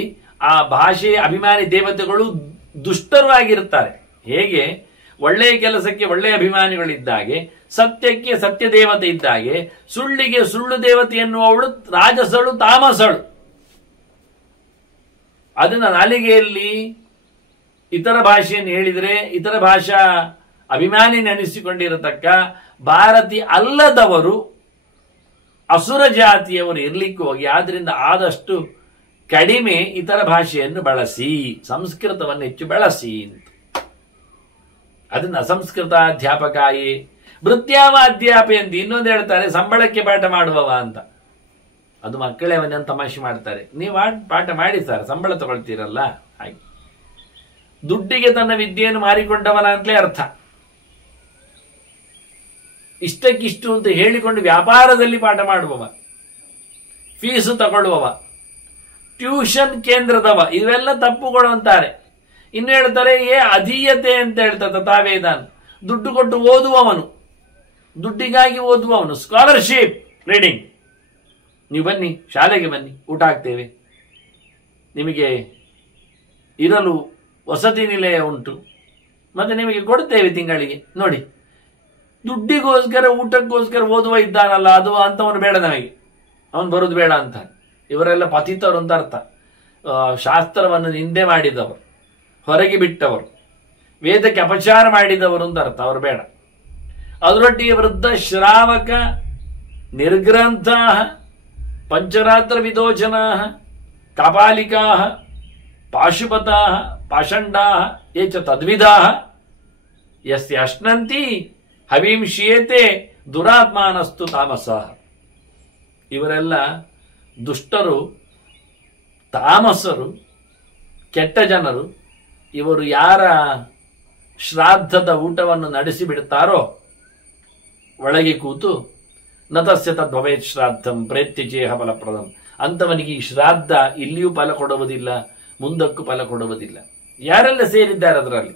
ಆ ಭಾಷೆಯ ಅಭಿಮಾನಿ ದೇವತೆಗಳು ದುಷ್ಟರು ಆಗಿರುತ್ತಾರೆ. ಹೇಗೆ ಒಳ್ಳೆಯ ಕೆಲಸಕ್ಕೆ ಒಳ್ಳೆಯ ಅಭಿಮಾನಿಗಳಿದ್ದಾಗೆ, ಸತ್ಯಕ್ಕೆ ಸತ್ಯ ದೇವತೆ ಇದ್ದಾಗೆ, ಸುಳ್ಳಿಗೆ ಸುಳ್ಳು ದೇವತೆ ಎನ್ನುವವಳು ರಾಜಸಳು, ತಾಮಸಳು. ಅದನ್ನ ನಾಲಿಗೆಯಲ್ಲಿ ಇತರ ಭಾಷೆಯನ್ನು ಹೇಳಿದರೆ ಇತರ ಭಾಷಾ ಅಭಿಮಾನಿ ನೆನೆಸಿಕೊಂಡಿರತಕ್ಕ ಭಾರತಿ ಅಲ್ಲದವರು, ಅಸುರ ಜಾತಿಯವರು ಇರ್ಲಿಕ್ಕೆ ಹೋಗಿ, ಆದ್ರಿಂದ ಆದಷ್ಟು ಕಡಿಮೆ ಇತರ ಭಾಷೆಯನ್ನು ಬಳಸಿ, ಸಂಸ್ಕೃತವನ್ನು ಹೆಚ್ಚು ಬಳಸಿ ಅಂತ. ಅದನ್ನ ಅಸಂಸ್ಕೃತ ಅಧ್ಯಾಪಕಾಯಿ ಭೃತ್ಯಾವ ಅಧ್ಯಾಪಿ ಅಂತ ಇನ್ನೊಂದು ಹೇಳ್ತಾರೆ, ಸಂಬಳಕ್ಕೆ ಪಾಠ ಮಾಡುವವ ಅಂತ. ಅದು ಮಕ್ಕಳೇ ಅವನನ್ನು ತಮಾಷೆ ಮಾಡ್ತಾರೆ. ನೀವು ಪಾಠ ಮಾಡಿ ಸರ್, ಸಂಬಳ ತಗೊಳ್ತೀರಲ್ಲ ಹಾಗೆ. ದುಡ್ಡಿಗೆ ತನ್ನ ವಿದ್ಯೆಯನ್ನು ಮಾರಿಕೊಂಡವನ ಅಂತಲೇ ಅರ್ಥ. ಇಷ್ಟಕ್ಕಿಷ್ಟು ಅಂತ ಹೇಳಿಕೊಂಡು ವ್ಯಾಪಾರದಲ್ಲಿ ಪಾಠ ಮಾಡುವವ, ಫೀಸು ತಗೊಳ್ಳುವವ, ಟ್ಯೂಷನ್ ಕೇಂದ್ರದವ, ಇವೆಲ್ಲ ತಪ್ಪುಗಳು ಅಂತಾರೆ. ಇನ್ನು ಹೇಳ್ತಾರೆ ಅಧೀಯತೆ ಅಂತ ಹೇಳ್ತಾರೆ ತಥಾವೇದಾನ್, ದುಡ್ಡು ಕೊಟ್ಟು ಓದುವವನು, ದುಡ್ಡಿಗಾಗಿ ಓದುವವನು, ಸ್ಕಾಲರ್ಶಿಪ್ ರೀಡಿಂಗ್. ನೀವು ಬನ್ನಿ, ಶಾಲೆಗೆ ಬನ್ನಿ, ಊಟ ಹಾಕ್ತೇವೆ, ನಿಮಗೆ ಇರಲು ವಸತಿ ನಿಲಯ ಉಂಟು, ಮತ್ತೆ ನಿಮಗೆ ಕೊಡ್ತೇವೆ ತಿಂಗಳಿಗೆ. ನೋಡಿ, ದುಡ್ಡಿಗೋಸ್ಕರ ಊಟಕ್ಕೋಸ್ಕರ ಓದುವ ಇದ್ದಾನಲ್ಲ, ಅದು ಅಂತವನು ಬೇಡ ನಮಗೆ, ಅವನು ಬರುದು ಬೇಡ ಅಂತ. ಇವರೆಲ್ಲ ಪತಿತರು ಅಂತ ಅರ್ಥ. ಶಾಸ್ತ್ರವನ್ನು ನಿಂದೆ ಮಾಡಿದವರು, ಹೊರಗೆ ಬಿಟ್ಟವರು, ವೇದಕ್ಕೆ ಅಪಚಾರ ಮಾಡಿದವರು ಅಂತ ಅರ್ಥ. ಅವರು ಬೇಡ. ಅದರೊಟ್ಟಿಗೆ ವೃದ್ಧ ಶ್ರಾವಕ ನಿರ್ಗ್ರಂಥ ಪಂಚರಾತ್ರ ವಿದೋಚನಾ ಕಾಪಾಲಿಕಾ ಪಾಶುಪತಾ ಪಾಷಂಡಾ ಏ ಚ ತದ್ವಿಧಾ ಯಸ್ಯ ಅಶ್ನಂತಿ ಹವಿಂಶಿಯೇತೆ ದುರಾತ್ಮಾನಸ್ತು ತಾಮಸ. ಇವರೆಲ್ಲ ದುಷ್ಟರು, ತಾಮಸರು, ಕೆಟ್ಟ ಜನರು. ಇವರು ಯಾರ ಶ್ರಾದ್ದದ ಊಟವನ್ನು ನಡೆಸಿಬಿಡ್ತಾರೋ ಒಳಗೆ ಕೂತು, ನತಸ್ಯ ತದ್ಭವೇತ್ ಶ್ರಾದ್ದಂ ಪ್ರೇತ್ಯಚೇಹ ಫಲಪ್ರದಂ, ಅಂಥವನಿಗೆ ಈ ಶ್ರಾದ್ದ ಇಲ್ಲಿಯೂ ಫಲ ಕೊಡುವುದಿಲ್ಲ, ಮುಂದಕ್ಕೂ ಫಲ ಕೊಡುವುದಿಲ್ಲ. ಯಾರೆಲ್ಲ ಸೇರಿದ್ದಾರೆ ಅದರಲ್ಲಿ?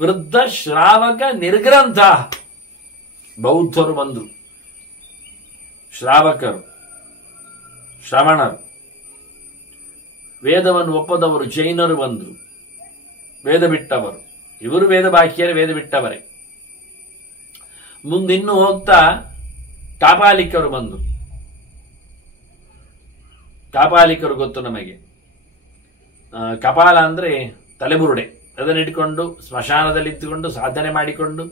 ವೃದ್ಧ ಶ್ರಾವಕ ನಿರ್ಗ್ರಂಥ. ಬೌದ್ಧರು ಬಂದರು, ಶ್ರಾವಕರು, ಶ್ರವಣರು, ವೇದವನ್ನು ಒಪ್ಪದವರು ಜೈನರು ಬಂದರು, ವೇದ ಬಿಟ್ಟವರು. ಇವರು ವೇದ ಬಾಹ್ಯರೇ, ವೇದ ಬಿಟ್ಟವರೇ. ಮುಂದಿನ್ನೂ ಹೋಗ್ತಾ ಕಾಪಾಲಿಕರು ಬಂದರು. ಕಾಪಾಲಿಕರು ಗೊತ್ತು ನಮಗೆ. ಕಪಾಲ ಅಂದ್ರೆ ತಲೆಬುರುಡೆ. ಅದನ್ನಿಟ್ಟುಕೊಂಡು ಸ್ಮಶಾನದಲ್ಲಿ ಇಟ್ಟುಕೊಂಡು ಸಾಧನೆ ಮಾಡಿಕೊಂಡು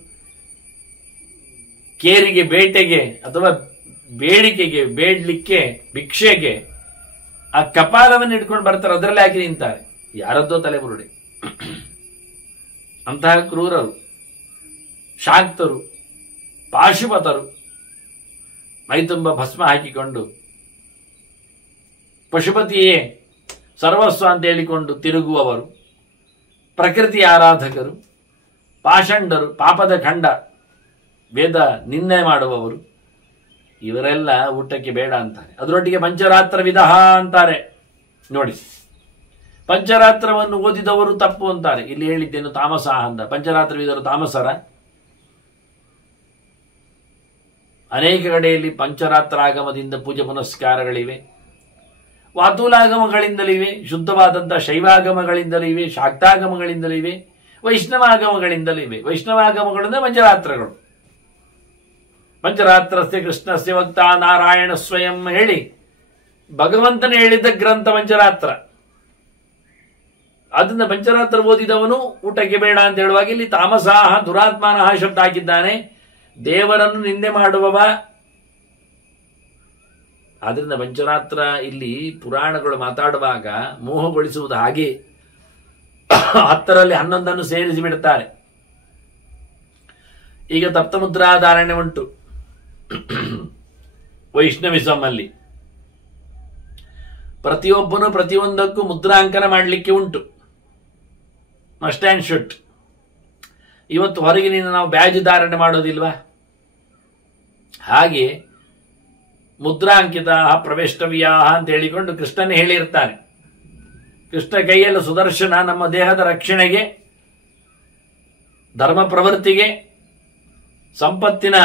ಕೇರಿಗೆ, ಬೇಟೆಗೆ ಅಥವಾ ಬೇಡಿಕೆಗೆ, ಬೇಡ್ಲಿಕ್ಕೆ, ಭಿಕ್ಷೆಗೆ ಆ ಕಪಾಲವನ್ನು ಇಟ್ಕೊಂಡು ಬರ್ತಾರೆ. ಅದರಲ್ಲೇ ಹಾಕಿ ನಿಂತಾರೆ. ಯಾರದ್ದೋ ತಲೆಬುರುಡೆ. ಅಂತಹ ಕ್ರೂರರು, ಶಾಕ್ತರು, ಪಾಶುಪತರು, ಮೈತುಂಬ ಭಸ್ಮ ಹಾಕಿಕೊಂಡು ಪಶುಪತಿಯೇ ಸರ್ವಸ್ವ ಅಂತ ಹೇಳಿಕೊಂಡು ತಿರುಗುವವರು, ಪ್ರಕೃತಿ ಆರಾಧಕರು, ಪಾಷಂಡರು, ಪಾಪದ ಖಂಡ, ವೇದ ನಿಂದೆ ಮಾಡುವವರು. ಇವರೆಲ್ಲ ಊಟಕ್ಕೆ ಬೇಡ ಅಂತಾರೆ. ಅದರೊಟ್ಟಿಗೆ ಪಂಚರಾತ್ರ ವಿಧಃ ಅಂತಾರೆ. ನೋಡಿ, ಪಂಚರಾತ್ರವನ್ನು ಓದಿದವರು ತಪ್ಪು ಅಂತಾರೆ. ಇಲ್ಲಿ ಹೇಳಿದ್ದೇನು ತಾಮಸ ಅಂತ. ಪಂಚರಾತ್ರ ವಿಧರು ತಾಮಸರ? ಅನೇಕ ಕಡೆಯಲ್ಲಿ ಪಂಚರಾತ್ರ ಆಗಮದಿಂದ ಪೂಜೆ ಪುನಸ್ಕಾರಗಳಿವೆ, ವಾತೂಲಾಗಮಗಳಿಂದಲಿವೆ, ಶುದ್ಧವಾದಂತಹ ಶೈವಾಗಮಗಳಿಂದಲಿವೆ, ಶಾಕ್ತಾಗಮಗಳಿಂದಲಿವೆ, ವೈಷ್ಣವಾಗಮಗಳಿಂದಲಿವೆ. ವೈಷ್ಣವಾಗಮಗಳಿಂದ ಪಂಚರಾತ್ರಗಳು. ಪಂಚರಾತ್ರಸ್ಯ ಕೃಷ್ಣಸ್ಯ ವಕ್ತ ನಾರಾಯಣ ಸ್ವಯಂ ಹೇಳಿ ಭಗವಂತನೇ ಹೇಳಿದ್ದ ಗ್ರಂಥ ಪಂಚರಾತ್ರ. ಅದನ್ನ ಪಂಚರಾತ್ರ ಓದಿದವನು ಊಟಕ್ಕೆ ಬೇಡ ಅಂತ ಹೇಳುವಾಗ ಇಲ್ಲಿ ತಾಮಸಾಹ ದುರಾತ್ಮಾನಃ ಶಬ್ದ ಹಾಕಿದ್ದಾನೆ. ದೇವರನ್ನು ನಿಂದೆ ಮಾಡುವವ. ಆದ್ರಿಂದ ಪಂಚರಾತ್ರ ಇಲ್ಲಿ ಪುರಾಣಗಳು ಮಾತಾಡುವಾಗ ಮೋಹಗೊಳಿಸುವುದು ಹಾಗೆ 10ರಲ್ಲಿ 11 ಸೇರಿಸಿ ಬಿಡುತ್ತಾರೆ. ಈಗ ತಪ್ತಮುದ್ರಾಧಾರಣೆ ಉಂಟು ವೈಷ್ಣವಿಸಂ ಅಲ್ಲಿ. ಪ್ರತಿಯೊಬ್ಬನು ಪ್ರತಿಯೊಂದಕ್ಕೂ ಮುದ್ರಾಂಕನ ಮಾಡಲಿಕ್ಕೆ ಉಂಟು, ಮಸ್ಟ್ ಆ್ಯಂಡ್ ಶುಡ್. ಇವತ್ತು ಹೊರಗಿನಿಂದ ನಾವು ಬ್ಯಾಜ್ ಧಾರಣೆ ಮಾಡೋದಿಲ್ವಾ? ಹಾಗೆ ಮುದ್ರಾಂಕಿತ ಪ್ರವೇಷ್ಟವ್ಯಾ ಅಂತ ಹೇಳಿಕೊಂಡು ಕೃಷ್ಣನೇ ಹೇಳಿರ್ತಾನೆ. ಕೃಷ್ಣ ಕೈಯಲ್ಲಿ ಸುದರ್ಶನ ನಮ್ಮ ದೇಹದ ರಕ್ಷಣೆಗೆ, ಧರ್ಮ ಪ್ರವೃತ್ತಿಗೆ, ಸಂಪತ್ತಿನ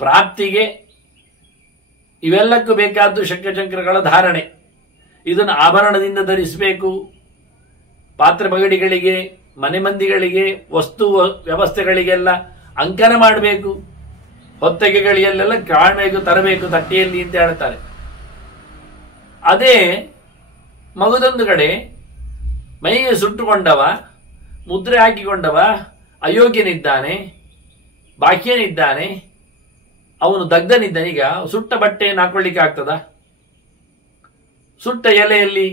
ಪ್ರಾಪ್ತಿಗೆ, ಇವೆಲ್ಲಕ್ಕೂ ಬೇಕಾದ್ದು ಶಂಖಚಕ್ರಗಳ ಧಾರಣೆ. ಇದನ್ನು ಆಭರಣದಿಂದ ಧರಿಸಬೇಕು. ಪಾತ್ರೆ ಬಗಡಿಗಳಿಗೆ, ಮನೆ ಮಂದಿಗಳಿಗೆ, ವಸ್ತು ವ್ಯವಸ್ಥೆಗಳಿಗೆಲ್ಲ ಅಂಕನ ಮಾಡಬೇಕು. ಹೊತ್ತಗೆಗಳಿಗೆಲ್ಲ ಕಾಣಬೇಕು, ತರಬೇಕು ತಟ್ಟೆಯಲ್ಲಿ ಅಂತ ಹೇಳ್ತಾರೆ. ಅದೇ ಮಗುದೊಂದು ಕಡೆ ಮೈಗೆ ಸುಟ್ಟುಕೊಂಡವ, ಮುದ್ರೆ ಹಾಕಿಕೊಂಡವ ಅಯೋಗ್ಯನಿದ್ದಾನೆ, ಬಾಹ್ಯನಿದ್ದಾನೆ, ಅವನು ದಗ್ಧನಿದ್ದಾನೆ. ಈಗ ಸುಟ್ಟ ಬಟ್ಟೆಯನ್ನು ಹಾಕೊಳ್ಳಿಕ್ಕೆ ಆಗ್ತದ? ಸುಟ್ಟ ಎಲೆಯಲ್ಲಿ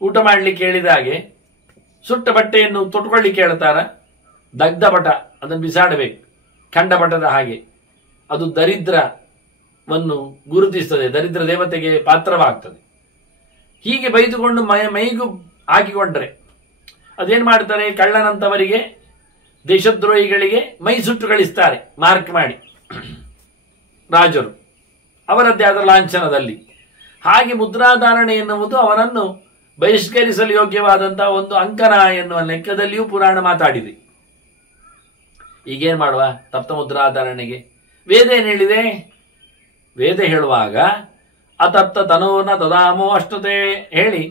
ಊಟ ಮಾಡಲಿಕ್ಕೆ ಹೇಳಿದ ಹಾಗೆ ಸುಟ್ಟ ಬಟ್ಟೆಯನ್ನು ತೊಟ್ಕೊಳ್ಳಿಕ್ಕೆ ಹೇಳ್ತಾರ? ದಗ್ಧ ಪಟ, ಅದನ್ನು ಬಿಸಾಡಬೇಕು. ಖಂಡ ಪಟದ ಹಾಗೆ ಅದು ದರಿದ್ರವನ್ನು ಗುರುತಿಸ್ತದೆ, ದರಿದ್ರ ದೇವತೆಗೆ ಪಾತ್ರವಾಗ್ತದೆ. ಹೀಗೆ ಬೈದುಕೊಂಡು ಮೈಗೂ ಹಾಕಿಕೊಂಡ್ರೆ ಅದೇನ್ ಮಾಡ್ತಾರೆ? ಕಳ್ಳನಂತವರಿಗೆ, ದೇಶದ್ರೋಹಿಗಳಿಗೆ ಮೈ ಸುಟ್ಟು ಕಳಿಸ್ತಾರೆ, ಮಾರ್ಕ್ ಮಾಡಿ ರಾಜರು ಅವರದ್ದೇ ಆದ ಲಾಂಛನದಲ್ಲಿ. ಹಾಗೆ ಮುದ್ರಾಧಾರಣೆ ಎನ್ನುವುದು ಅವನನ್ನು ಬಹಿಷ್ಕರಿಸಲು ಯೋಗ್ಯವಾದಂತಹ ಒಂದು ಅಂಕನ ಎನ್ನುವ ಲೆಕ್ಕದಲ್ಲಿಯೂ ಪುರಾಣ ಮಾತಾಡಿದೆ. ಈಗೇನ್ ಮಾಡುವ ತಪ್ತ ಮುದ್ರಾಧಾರಣೆಗೆ? ವೇದ ಏನ್ ಹೇಳಿದೆ? ವೇದ ಹೇಳುವಾಗ ಅತಪ್ತ ತನೋನ ತದಾಮೋ ಅಷ್ಟತೆ ಹೇಳಿ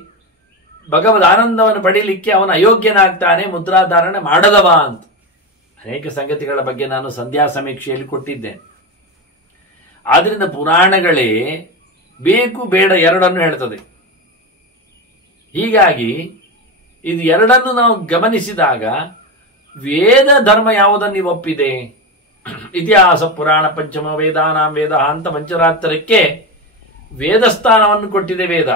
ಭಗವದ್ ಆನಂದವನ್ನು ಪಡೀಲಿಕ್ಕೆ ಅವನ ಅಯೋಗ್ಯನಾಗ್ತಾನೆ ಮುದ್ರಾಧಾರಣೆ ಮಾಡದವ ಅಂತ. ಅನೇಕ ಸಂಗತಿಗಳ ಬಗ್ಗೆ ನಾನು ಸಂಧ್ಯಾ ಸಮೀಕ್ಷೆಯಲ್ಲಿ ಕೊಟ್ಟಿದ್ದೇನೆ. ಆದ್ರಿಂದ ಪುರಾಣಗಳೇ ಬೇಕು ಬೇಡ ಎರಡನ್ನು ಹೇಳ್ತದೆ. ಹೀಗಾಗಿ ಇದು ಎರಡನ್ನು ನಾವು ಗಮನಿಸಿದಾಗ ವೇದ ಧರ್ಮ ಯಾವುದನ್ನು ಒಪ್ಪಿದೆ? ಇತಿಹಾಸ ಪುರಾಣ ಪಂಚಮ ವೇದಾನಾಂ ವೇದ ಅಂತ ಪಂಚರಾತ್ರಕ್ಕೆ ವೇದಸ್ಥಾನವನ್ನು ಕೊಟ್ಟಿದೆ ವೇದ.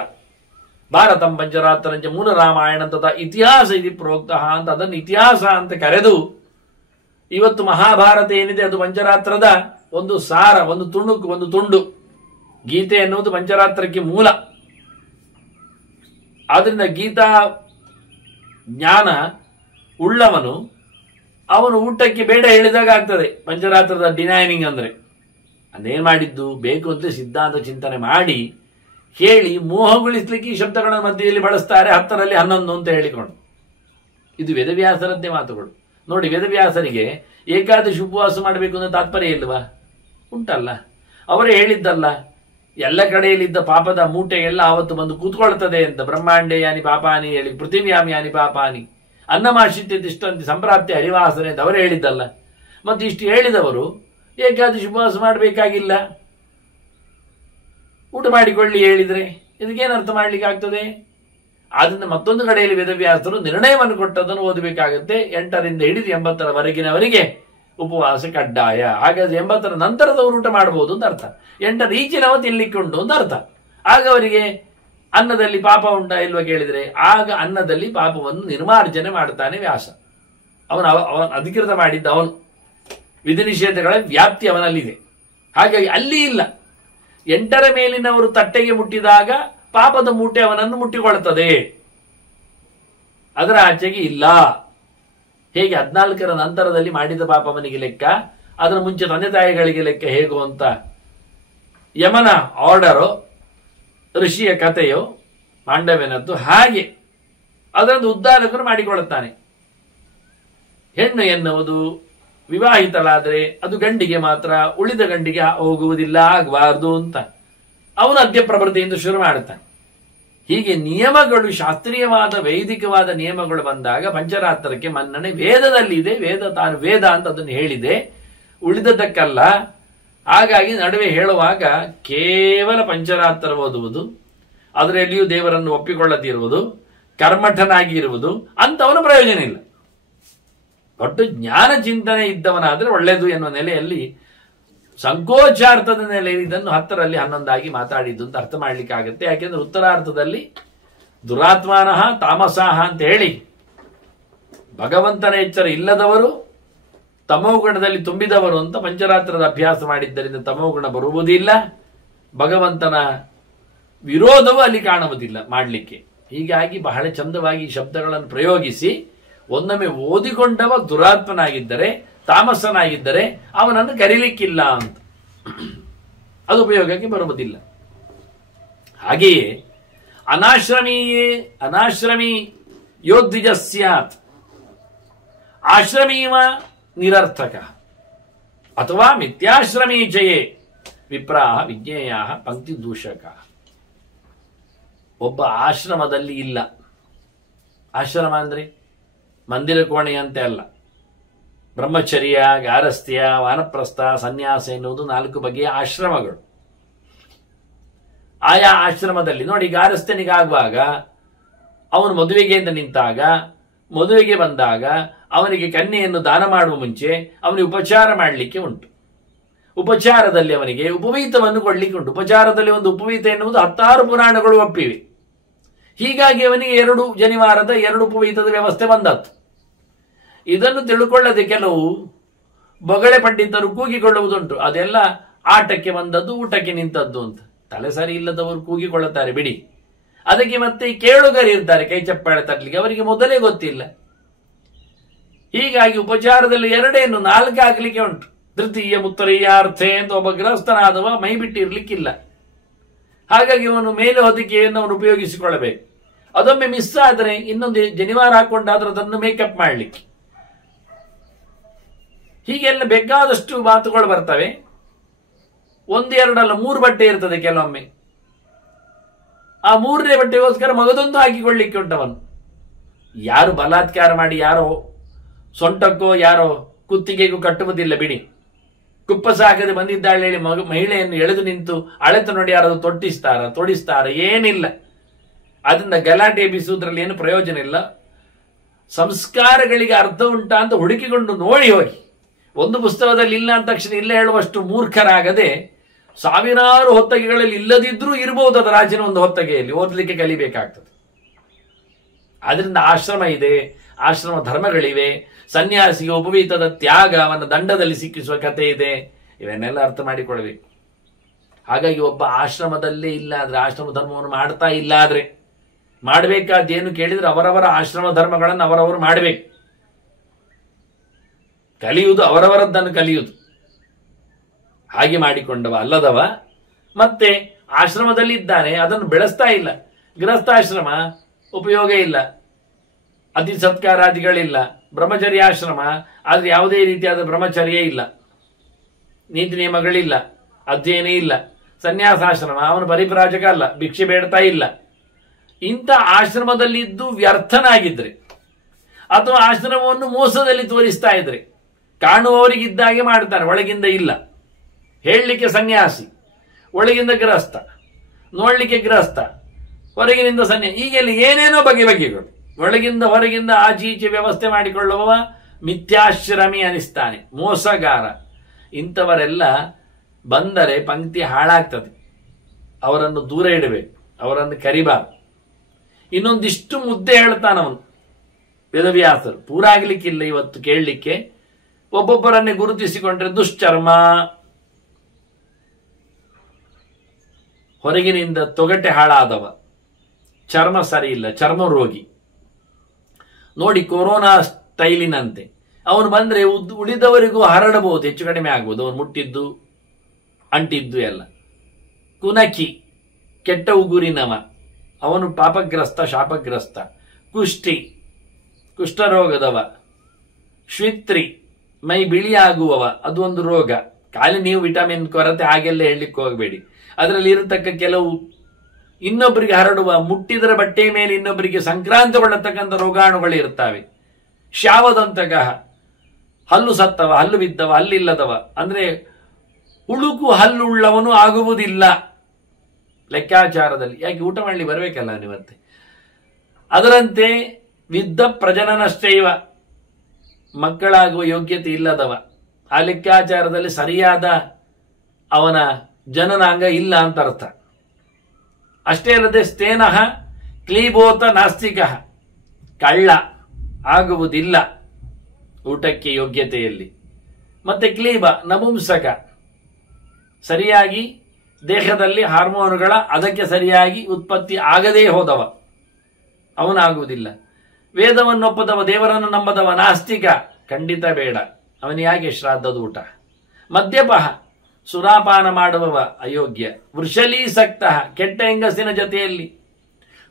ಭಾರತಂ ಪಂಚರಾತ್ರಂಚ ಮೂಲ ರಾಮಾಯಣ ತಥಾ ಇತಿಹಾಸ ಇದು ಪ್ರೋಕ್ತ ಅಂತ ಅದನ್ನು ಇತಿಹಾಸ ಅಂತ ಕರೆದು ಇವತ್ತು ಮಹಾಭಾರತ ಏನಿದೆ ಅದು ಪಂಚರಾತ್ರದ ಒಂದು ಸಾರ, ಒಂದು ತುಣುಕು, ಒಂದು ತುಂಡು. ಗೀತೆ ಎನ್ನುವುದು ಪಂಚರಾತ್ರಕ್ಕೆ ಮೂಲ. ಆದ್ರಿಂದ ಗೀತಾ ಜ್ಞಾನ ಉಳ್ಳವನು ಅವನು ಊಟಕ್ಕೆ ಬೇಡ ಹೇಳಿದಾಗ ಆಗ್ತದೆ ಪಂಚರಾತ್ರದ ಡಿನೈನಿಂಗ್. ಅಂದ್ರೆ ಅದೇನ್ ಮಾಡಿದ್ದು, ಬೇಕು ಅಂತ ಸಿದ್ಧಾಂತ ಚಿಂತನೆ ಮಾಡಿ ಹೇಳಿ ಮೋಹಗೊಳಿಸ್ಲಿಕ್ಕೆ ಈ ಶಬ್ದಗಳ ಮಧ್ಯೆಯಲ್ಲಿ ಬಳಸ್ತಾರೆ, 10ರಲ್ಲಿ 11 ಅಂತ ಹೇಳಿಕೊಂಡು. ಇದು ವೇದವ್ಯಾಸರದ್ದೇ ಮಾತುಗಳು. ನೋಡಿ, ವೇದವ್ಯಾಸರಿಗೆ ಏಕಾದಶಿ ಉಪವಾಸ ಮಾಡಬೇಕು ಅನ್ನೋ ತಾತ್ಪರ್ಯ ಇಲ್ವಾ? ಉಂಟಲ್ಲ. ಅವರೇ ಹೇಳಿದ್ದಲ್ಲ, ಎಲ್ಲ ಕಡೆಯಲ್ಲಿದ್ದ ಪಾಪದ ಮೂಟೆ ಎಲ್ಲ ಆವತ್ತು ಬಂದು ಕೂತ್ಕೊಳ್ತದೆ ಅಂತ. ಬ್ರಹ್ಮಾಂಡೇ ಯಾನಿ ಪಾಪಾನಿ ಹೇಳಿ, ಪೃಥಿವ್ಯಾಮ್ ಯಾನಿ ಪಾಪಾನಿ ಅನ್ನಮಾಶಿತ್ಯತಿಷ್ಠಂತಿ ಸಂಪ್ರಾಪ್ತಿ ಹರಿವಾಸನೆ ಅಂತ ಅವರೇ ಹೇಳಿದ್ದಲ್ಲ. ಮತ್ತೆ ಇಷ್ಟು ಹೇಳಿದವರು ಏಕಾದಶಿ ಉಪವಾಸ ಮಾಡಬೇಕಾಗಿಲ್ಲ, ಊಟ ಮಾಡಿಕೊಳ್ಳಿ ಹೇಳಿದ್ರೆ ಇದಕ್ಕೇನು ಅರ್ಥ ಮಾಡ್ಲಿಕ್ಕೆ ಆಗ್ತದೆ? ಆದ್ರಿಂದ ಮತ್ತೊಂದು ಕಡೆಯಲ್ಲಿ ವೇದವ್ಯಾಸರು ನಿರ್ಣಯವನ್ನು ಕೊಟ್ಟದನ್ನು ಓದಬೇಕಾಗುತ್ತೆ. 8ರಿಂದ ಹಿಡಿದು 80ರವರೆಗಿನವರಿಗೆ ಉಪವಾಸ ಕಡ್ಡಾಯ. ಹಾಗಾದ್ರೆ 80ರ ನಂತರದವರು ಊಟ ಮಾಡಬಹುದು ಅಂತ ಅರ್ಥ. 8ರ ಈಚಿನವ ತಿನ್ಲಿಕ್ಕೆ ಉಂಟು ಅಂತ ಅರ್ಥ. ಆಗ ಅವರಿಗೆ ಅನ್ನದಲ್ಲಿ ಪಾಪ ಉಂಟಾ ಇಲ್ವಾ ಕೇಳಿದ್ರೆ, ಆಗ ಅನ್ನದಲ್ಲಿ ಪಾಪವನ್ನು ನಿರ್ಮಾರ್ಜನೆ ಮಾಡ್ತಾನೆ ವ್ಯಾಸ. ಅವನ ಅಧಿಕೃತ ಮಾಡಿದ್ದ ಅವನು. ವಿಧಿ ನಿಷೇಧಗಳ ವ್ಯಾಪ್ತಿ ಅವನಲ್ಲಿದೆ. ಹಾಗಾಗಿ ಅಲ್ಲಿ ಇಲ್ಲ. 8ರ ಮೇಲಿನವರು ತಟ್ಟೆಗೆ ಮುಟ್ಟಿದಾಗ ಪಾಪದ ಮೂಟೆ ಅವನನ್ನು ಮುಟ್ಟಿಕೊಳ್ಳುತ್ತದೆ, ಅದರ ಆಚೆಗೆ ಇಲ್ಲ. ಹೇಗೆ 14ರ ನಂತರದಲ್ಲಿ ಮಾಡಿದ ಪಾಪ ಅವನಿಗೆ ಲೆಕ್ಕ, ಅದರ ಮುಂಚೆ ತಂದೆ ತಾಯಿಗಳಿಗೆ ಲೆಕ್ಕ ಹೇಗೋ ಅಂತ ಯಮನ ಆರ್ಡರೋ ಋಷಿಯ ಕಥೆಯೋ ಮಾಂಡವ್ಯನದ್ದು, ಹಾಗೆ ಅದೊಂದು ಉದ್ಧಾರಕರು ಮಾಡಿಕೊಳ್ಳುತ್ತಾನೆ. ಹೆಣ್ಣು ಎನ್ನುವುದು ವಿವಾಹಿತಳಾದರೆ ಅದು ಗಂಡಿಗೆ ಮಾತ್ರ, ಉಳಿದ ಗಂಡಿಗೆ ಹೋಗುವುದಿಲ್ಲ, ಆಗಬಾರ್ದು ಅಂತ ಅವನು ಅದ್ಯ ಪ್ರವೃತ್ತಿಯಿಂದ ಶುರು ಮಾಡುತ್ತಾನೆ. ಹೀಗೆ ನಿಯಮಗಳು, ಶಾಸ್ತ್ರೀಯವಾದ ವೈದಿಕವಾದ ನಿಯಮಗಳು ಬಂದಾಗ ಪಂಚರಾತ್ರಕ್ಕೆ ಮನ್ನಣೆ ವೇದದಲ್ಲಿ ಇದೆ. ವೇದ ತಾನು ವೇದ ಅಂತ ಅದನ್ನು ಹೇಳಿದೆ, ಉಳಿದದ್ದಕ್ಕಲ್ಲ. ಹಾಗಾಗಿ ನಡುವೆ ಹೇಳುವಾಗ ಕೇವಲ ಪಂಚರಾತ್ರ ಓದುವುದು, ಅದರಲ್ಲಿಯೂ ದೇವರನ್ನು ಒಪ್ಪಿಕೊಳ್ಳದಿರುವುದು, ಕರ್ಮಠನಾಗಿ ಇರುವುದು ಅಂತವನ ಪ್ರಯೋಜನ ಇಲ್ಲ. ಒಟ್ಟು ಜ್ಞಾನ ಚಿಂತನೆ ಇದ್ದವನಾದರೆ ಒಳ್ಳೆಯದು ಎನ್ನುವ ನೆಲೆಯಲ್ಲಿ, ಸಂಕೋಚಾರ್ಥದ ನೆಲೆಯಲ್ಲಿ ಇದನ್ನು 10ರಲ್ಲಿ 11 ಮಾತಾಡಿದ್ದು ಅಂತ ಅರ್ಥ ಮಾಡ್ಲಿಕ್ಕೆ ಆಗುತ್ತೆ. ಯಾಕೆಂದ್ರೆ ಉತ್ತರಾರ್ಥದಲ್ಲಿ ದುರಾತ್ಮಾನಃ ತಾಮಸಾಹ ಅಂತ ಹೇಳಿ ಭಗವಂತನ ಎಚ್ಚರ ಇಲ್ಲದವರು, ತಮೋಗುಣದಲ್ಲಿ ತುಂಬಿದವರು ಅಂತ ಪಂಚರಾತ್ರದ ಅಭ್ಯಾಸ ಮಾಡಿದ್ದರಿಂದ ತಮೋಗುಣ ಬರುವುದಿಲ್ಲ, ಭಗವಂತನ ವಿರೋಧವೂ ಅಲ್ಲಿ ಕಾಣುವುದಿಲ್ಲ ಮಾಡಲಿಕ್ಕೆ. ಹೀಗಾಗಿ ಬಹಳ ಚಂದವಾಗಿ ಶಬ್ದಗಳನ್ನು ಪ್ರಯೋಗಿಸಿ ಒಂದೊಮ್ಮೆ ಓದಿಕೊಂಡವ ದುರಾತ್ಮನಾಗಿದ್ದರೆ, ತಾಮಸನಾಗಿದ್ದರೆ ಅವನನ್ನು ಕರೀಲಿಕ್ಕಿಲ್ಲ ಅಂತ, ಅದು ಉಪಯೋಗಕ್ಕೆ ಬರುವುದಿಲ್ಲ. ಹಾಗೆಯೇ ಅನಾಶ್ರಮೀ ಯೋದ್ವಿಜ ಸ್ಯಾತ್, ಆಶ್ರಮೀವ ನಿರರ್ಥಕ ಅಥವಾ ಮಿಥ್ಯಾಶ್ರಮೀ ಜಯೇ ವಿಪ್ರಾಹ ವಿಜ್ಞೇಯ ಪಂಕ್ತಿ ದೂಷಕ. ಒಬ್ಬ ಆಶ್ರಮದಲ್ಲಿ ಇಲ್ಲ. ಆಶ್ರಮ ಅಂದ್ರೆ ಮಂದಿರ ಕೋಣೆಯಂತೆ ಅಲ್ಲ. ಬ್ರಹ್ಮಚರ್ಯ, ಗಾರಸ್ಥ್ಯ, ವಾನಪ್ರಸ್ಥ, ಸನ್ಯಾಸ ಎನ್ನುವುದು 4 ಬಗೆಯ ಆಶ್ರಮಗಳು. ಆಯಾ ಆಶ್ರಮದಲ್ಲಿ ನೋಡಿ, ಗಾರಸ್ಥನಿಗಾಗುವಾಗ ಅವನು ಮದುವೆಗೆ ಅಂತ ನಿಂತಾಗ, ಮದುವೆಗೆ ಬಂದಾಗ ಅವನಿಗೆ ಕನ್ಯೆಯನ್ನು ದಾನ ಮಾಡುವ ಮುಂಚೆ ಅವನಿಗೆ ಉಪಚಾರ ಮಾಡಲಿಕ್ಕೆ ಉಂಟು. ಉಪಚಾರದಲ್ಲಿ ಅವನಿಗೆ ಉಪವೀತವನ್ನು ಕೊಡ್ಲಿಕ್ಕೆ ಉಂಟು. ಉಪಚಾರದಲ್ಲಿ ಒಂದು ಉಪವೀತ ಎನ್ನುವುದು 16 ಪುರಾಣಗಳು ಒಪ್ಪಿವೆ. ಹೀಗಾಗಿ ಅವನಿಗೆ 2 ಜನಿವಾರದ 2 ಉಪವೀತದ ವ್ಯವಸ್ಥೆ ಬಂದದ್ದು. ಇದನ್ನು ತಿಳ್ಕೊಳ್ಳದೆ ಕೆಲವು ಬೊಗಳೆ ಪಂಡಿತರು ಕೂಗಿಕೊಳ್ಳುವುದುಂಟು, ಅದೆಲ್ಲ ಆಟಕ್ಕೆ ಬಂದದ್ದು, ಊಟಕ್ಕೆ ನಿಂತದ್ದು ಅಂತ. ತಲೆ ಸರಿ ಇಲ್ಲದವರು ಕೂಗಿಕೊಳ್ಳುತ್ತಾರೆ ಬಿಡಿ. ಅದಕ್ಕೆ ಮತ್ತೆ ಕೇಳುಗರು ಇರ್ತಾರೆ ಕೈ ಚಪ್ಪಾಳೆ ತಟ್ಟಲಿಕ್ಕೆ, ಅವರಿಗೆ ಮೊದಲೇ ಗೊತ್ತಿಲ್ಲ. ಹೀಗಾಗಿ ಉಪಚಾರದಲ್ಲಿ 2 4 ಹಾಕಲಿಕ್ಕೆ ಉಂಟು. ತೃತೀಯ ಮುತ್ತರೀಯಾರ್ಥೆ ಅಂತ ಒಬ್ಬ ಗೃಹಸ್ಥನಾದವ ಮೈ ಬಿಟ್ಟಿರ್ಲಿಕ್ಕಿಲ್ಲ. ಹಾಗಾಗಿ ಅವನು ಮೇಲೆ ಹೊದಿಕೆಯನ್ನು ಅವನು ಉಪಯೋಗಿಸಿಕೊಳ್ಳಬೇಕು. ಅದೊಮ್ಮೆ ಮಿಸ್ ಆದರೆ ಇನ್ನೊಂದು ಜನಿವಾರ ಹಾಕೊಂಡಾದ್ರೆ ಅದನ್ನು ಮೇಕಪ್ ಮಾಡಲಿಕ್ಕೆ, ಹೀಗೆಲ್ಲ ಬೇಕಾದಷ್ಟು ಮಾತುಗಳು ಬರ್ತವೆ. 1 2 ಅಲ್ಲ 3 ಬಟ್ಟೆ ಇರ್ತದೆ ಕೆಲವೊಮ್ಮೆ. ಆ 3ನೇ ಬಟ್ಟೆಗೋಸ್ಕರ ಮಗದೊಂದು ಹಾಕಿಕೊಳ್ಳಿಕ್ಕೆ ಉಂಟವನು. ಯಾರು ಬಲಾತ್ಕಾರ ಮಾಡಿ ಯಾರೋ ಸೊಂಟಕ್ಕೋ ಯಾರೋ ಕುತ್ತಿಗೆಗೂ ಕಟ್ಟುವುದಿಲ್ಲ ಬಿಡಿ. ಕುಪ್ಪಸ ಹಾಕದೆ ಬಂದಿದ್ದಾಳೆ ಹೇಳಿ ಮಹಿಳೆಯನ್ನು ಎಳೆದು ನಿಂತು ಅಳೆತ ನೋಡಿ ಯಾರಾದ್ರು ತೊಡಿಸ್ತಾರ ಏನಿಲ್ಲ. ಅದರಿಂದ ಗಲಾಟೆ ಎಬ್ಬಿಸುವುದರಲ್ಲಿ ಏನು ಪ್ರಯೋಜನ ಇಲ್ಲ. ಸಂಸ್ಕಾರಗಳಿಗೆ ಅರ್ಥ ಉಂಟಾ ಅಂತ ಹುಡುಕಿಕೊಂಡು ನೋಡಿ ಹೋಗಿ. ಒಂದು ಪುಸ್ತಕದಲ್ಲಿ ಇಲ್ಲ ಅಂದ ತಕ್ಷಣ ಇಲ್ಲ ಹೇಳುವಷ್ಟು ಮೂರ್ಖರಾಗದೆ, ಸಾವಿರಾರು ಹೊತ್ತಗೆಗಳಲ್ಲಿ ಇಲ್ಲದಿದ್ರೂ ಇರಬಹುದು ಅದರ ರಾಜಿನ ಒಂದು ಹೊತ್ತಗೆಯಲ್ಲಿ ಓದಲಿಕ್ಕೆ ಕಲಿಬೇಕಾಗ್ತದೆ. ಆದ್ರಿಂದ ಆಶ್ರಮ ಇದೆ, ಆಶ್ರಮ ಧರ್ಮಗಳಿವೆ. ಸನ್ಯಾಸಿಗೆ ಉಪವೀತದ ತ್ಯಾಗ ಅವನ ದಂಡದಲ್ಲಿ ಸಿಕ್ಕಿಸುವ ಕಥೆ ಇದೆ. ಇವನ್ನೆಲ್ಲ ಅರ್ಥ ಮಾಡಿಕೊಳ್ಬೇಕು. ಹಾಗಾಗಿ ಒಬ್ಬ ಆಶ್ರಮದಲ್ಲೇ ಇಲ್ಲ ಆದ್ರೆ, ಆಶ್ರಮ ಧರ್ಮವನ್ನು ಮಾಡ್ತಾ ಇಲ್ಲ ಆದ್ರೆ, ಮಾಡಬೇಕಾದ್ದೇನು ಕೇಳಿದ್ರೆ ಅವರವರ ಆಶ್ರಮ ಧರ್ಮಗಳನ್ನು ಅವರವರು ಮಾಡಬೇಕು. ಕಲಿಯುವುದು ಅವರವರದ್ದನ್ನು ಕಲಿಯುವುದು. ಹಾಗೆ ಮಾಡಿಕೊಂಡವ ಅಲ್ಲದವ ಮತ್ತೆ ಆಶ್ರಮದಲ್ಲಿ ಇದ್ದಾನೆ, ಅದನ್ನು ಬೆಳೆಸ್ತಾ ಇಲ್ಲ. ಗೃಹಸ್ಥಾಶ್ರಮ ಉಪಯೋಗ ಇಲ್ಲ, ಅತಿ ಸತ್ಕಾರಾದಿಗಳಿಲ್ಲ. ಬ್ರಹ್ಮಚರ್ಯಾಶ್ರಮ ಆದ್ರೆ ಯಾವುದೇ ರೀತಿಯಾದ ಬ್ರಹ್ಮಚರ್ಯ ಇಲ್ಲ, ನೀತಿ ನಿಯಮಗಳಿಲ್ಲ, ಅಧ್ಯಯನ ಇಲ್ಲ. ಸನ್ಯಾಸಾಶ್ರಮ ಅವನು ಪರಿಪ್ರಾಜಕ ಅಲ್ಲ, ಭಿಕ್ಷೆ ಬೇಡ್ತಾ ಇಲ್ಲ. ಇಂಥ ಆಶ್ರಮದಲ್ಲಿದ್ದು ವ್ಯರ್ಥನಾಗಿದ್ರೆ ಅಥವಾ ಆಶ್ರಮವನ್ನು ಮೋಸದಲ್ಲಿ ತೋರಿಸ್ತಾ ಇದ್ರೆ, ಕಾಣುವವರಿಗಿದ್ದಾಗೆ ಮಾಡ್ತಾನೆ, ಒಳಗಿಂದ ಇಲ್ಲ. ಹೇಳಲಿಕ್ಕೆ ಸನ್ಯಾಸಿ, ಒಳಗಿಂದ ಗೃಹಸ್ಥ, ನೋಡ್ಲಿಕ್ಕೆ ಗೃಹಸ್ಥ, ಹೊರಗಿನಿಂದ ಸನ್ಯಾಸಿ, ಹೀಗೆಲ್ಲ ಏನೇನೋ ಬಗೆ ಬಗೆಗಳು. ಒಳಗಿಂದ ಹೊರಗಿಂದ ಆಚೀಚೆ ವ್ಯವಸ್ಥೆ ಮಾಡಿಕೊಳ್ಳುವವ ಮಿಥ್ಯಾಶ್ರಮಿ ಅನಿಸ್ತಾನೆ, ಮೋಸಗಾರ. ಇಂಥವರೆಲ್ಲ ಬಂದರೆ ಪಂಕ್ತಿ ಹಾಳಾಗ್ತದೆ. ಅವರನ್ನು ದೂರ ಇಡಬೇಕು, ಅವರನ್ನು ಕರಿಬಾರದು. ಇನ್ನೊಂದಿಷ್ಟು ಮುದ್ದೆ ಹೇಳ್ತಾನವನು ವೇದವ್ಯಾಸರು. ಪೂರಾಗ್ಲಿಕ್ಕಿಲ್ಲ ಇವತ್ತು ಕೇಳಲಿಕ್ಕೆ. ಒಬ್ಬೊಬ್ಬರನ್ನೇ ಗುರುತಿಸಿಕೊಂಡ್ರೆ ದುಶ್ಚರ್ಮ, ಹೊರಗಿನಿಂದ ತೊಗಟೆ ಹಾಳಾದವ, ಚರ್ಮ ಸರಿ ಇಲ್ಲ, ಚರ್ಮ ರೋಗಿ. ನೋಡಿ ಕೊರೋನಾ ಸ್ಟೈಲಿನಂತೆ ಅವನು ಬಂದ್ರೆ ಉಳಿದವರಿಗೂ ಹರಡಬಹುದು, ಹೆಚ್ಚು ಕಡಿಮೆ ಆಗ್ಬೋದು. ಅವನು ಮುಟ್ಟಿದ್ದು ಅಂಟಿದ್ದು ಎಲ್ಲ. ಕುನಕಿ, ಕೆಟ್ಟ ಉಗುರಿನವ, ಅವನು ಪಾಪಗ್ರಸ್ತ, ಶಾಪಗ್ರಸ್ತ. ಕುಷ್ಟಿ, ಕುಷ್ಠರೋಗದವ. ಶ್ವಿತ್ರಿ, ಮೈ ಬಿಳಿಯಾಗುವವ, ಅದು ಒಂದು ರೋಗ. ಖಾಲಿ ನೀವು ವಿಟಮಿನ್ ಕೊರತೆ ಹಾಗೆಲ್ಲ ಹೇಳಲಿಕ್ಕೆ ಹೋಗಬೇಡಿ. ಅದರಲ್ಲಿ ಇರತಕ್ಕ ಕೆಲವು ಇನ್ನೊಬ್ಬರಿಗೆ ಹರಡುವ, ಮುಟ್ಟಿದರ ಬಟ್ಟೆಯ ಮೇಲೆ ಇನ್ನೊಬ್ಬರಿಗೆ ಸಂಕ್ರಾಂತಗೊಳ್ಳತಕ್ಕಂಥ ರೋಗಾಣುಗಳು ಇರ್ತವೆ. ಶಾವದಂತಕಃ, ಹಲ್ಲು ಸತ್ತವ, ಹಲ್ಲು ಬಿದ್ದವ, ಹಲ್ಲಿಲ್ಲದವ, ಅಂದ್ರೆ ಉಳುಕು ಹಲ್ಲುಳ್ಳವನು ಆಗುವುದಿಲ್ಲ ಲೆಕ್ಕಾಚಾರದಲ್ಲಿ. ಯಾಕೆ ಊಟ ಮಾಡಲಿ ಬರಬೇಕಲ್ಲ ನೀವತ್ತೆ. ಅದರಂತೆ ವಿದ್ದ ಪ್ರಜನನಶ್ಚೈವ, ಮಕ್ಕಳಾಗುವ ಯೋಗ್ಯತೆ ಇಲ್ಲದವ, ಆ ಲೆಕ್ಕಾಚಾರದಲ್ಲಿ ಸರಿಯಾದ ಅವನ ಜನನಾಂಗ ಇಲ್ಲ ಅಂತ ಅರ್ಥ. ಅಷ್ಟೇ ಅಲ್ಲದೆ ಸ್ಥೇನಃ ಕ್ಲೀಬೋತ ನಾಸ್ತಿಕ, ಕಳ್ಳ ಆಗುವುದಿಲ್ಲ ಊಟಕ್ಕೆ ಯೋಗ್ಯತೆಯಲ್ಲಿ. ಮತ್ತೆ ಕ್ಲೀಬ ನಪುಂಸಕ, ಸರಿಯಾಗಿ ದೇಹದಲ್ಲಿ ಹಾರ್ಮೋನುಗಳ ಅದಕ್ಕೆ ಸರಿಯಾಗಿ ಉತ್ಪತ್ತಿ ಆಗದೇ ಹೋದವ, ಅವನಾಗುವುದಿಲ್ಲ. ವೇದವನ್ನೊಪ್ಪದವ, ದೇವರನ್ನು ನಂಬದವ ನಾಸ್ತಿಕ, ಖಂಡಿತ ಬೇಡ, ಅವನಿಯಾಗೆ ಶ್ರಾದ್ದದ ಊಟ. ಮದ್ಯಪ, ಸುರಾಪಾನ ಮಾಡುವವ ಅಯೋಗ್ಯ. ವೃಷಲೀಸಕ್ತ, ಕೆಟ್ಟ ಹೆಂಗಸಿನ ಜೊತೆಯಲ್ಲಿ,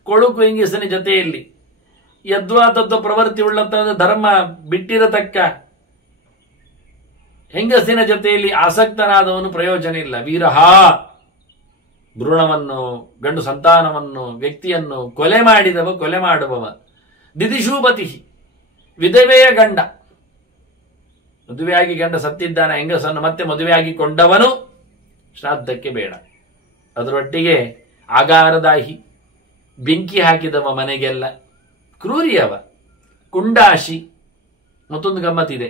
ಕೊಳುಕು ಹೆಂಗಸಿನ ಜೊತೆಯಲ್ಲಿ, ಯದ್ವಾ ತತ್ವ ಪ್ರವೃತ್ತಿ ಉಳ್ಳಂತಹ ಧರ್ಮ ಬಿಟ್ಟಿರತಕ್ಕ ಹೆಂಗಸಿನ ಜೊತೆಯಲ್ಲಿ ಆಸಕ್ತನಾದವನು ಪ್ರಯೋಜನ ಇಲ್ಲ. ವೀರಹ, ಭ್ರೂಣವನ್ನು, ಗಂಡು ಸಂತಾನವನ್ನು, ವ್ಯಕ್ತಿಯನ್ನು ಕೊಲೆ ಮಾಡಿದವ, ಕೊಲೆ ಮಾಡುವವ. ದಿದಿಶೂಪತಿ, ವಿಧವೆಯ ಗಂಡ, ಮದುವೆಯಾಗಿ ಗಂಡ ಸತ್ತಿದ್ದಾನೆ, ಹೆಂಗಸನ್ನು ಮತ್ತೆ ಮದುವೆಯಾಗಿ ಕೊಂಡವನು ಶ್ರಾದ್ದಕ್ಕೆ ಬೇಡ. ಅದರೊಟ್ಟಿಗೆ ಆಗಾರದಾಹಿ, ಬೆಂಕಿ ಹಾಕಿದವ ಮನೆಗೆಲ್ಲ, ಕ್ರೂರಿಯವ. ಕುಂಡಾಶಿ, ಮತ್ತೊಂದು ಗಮ್ಮತ್ತಿದೆ.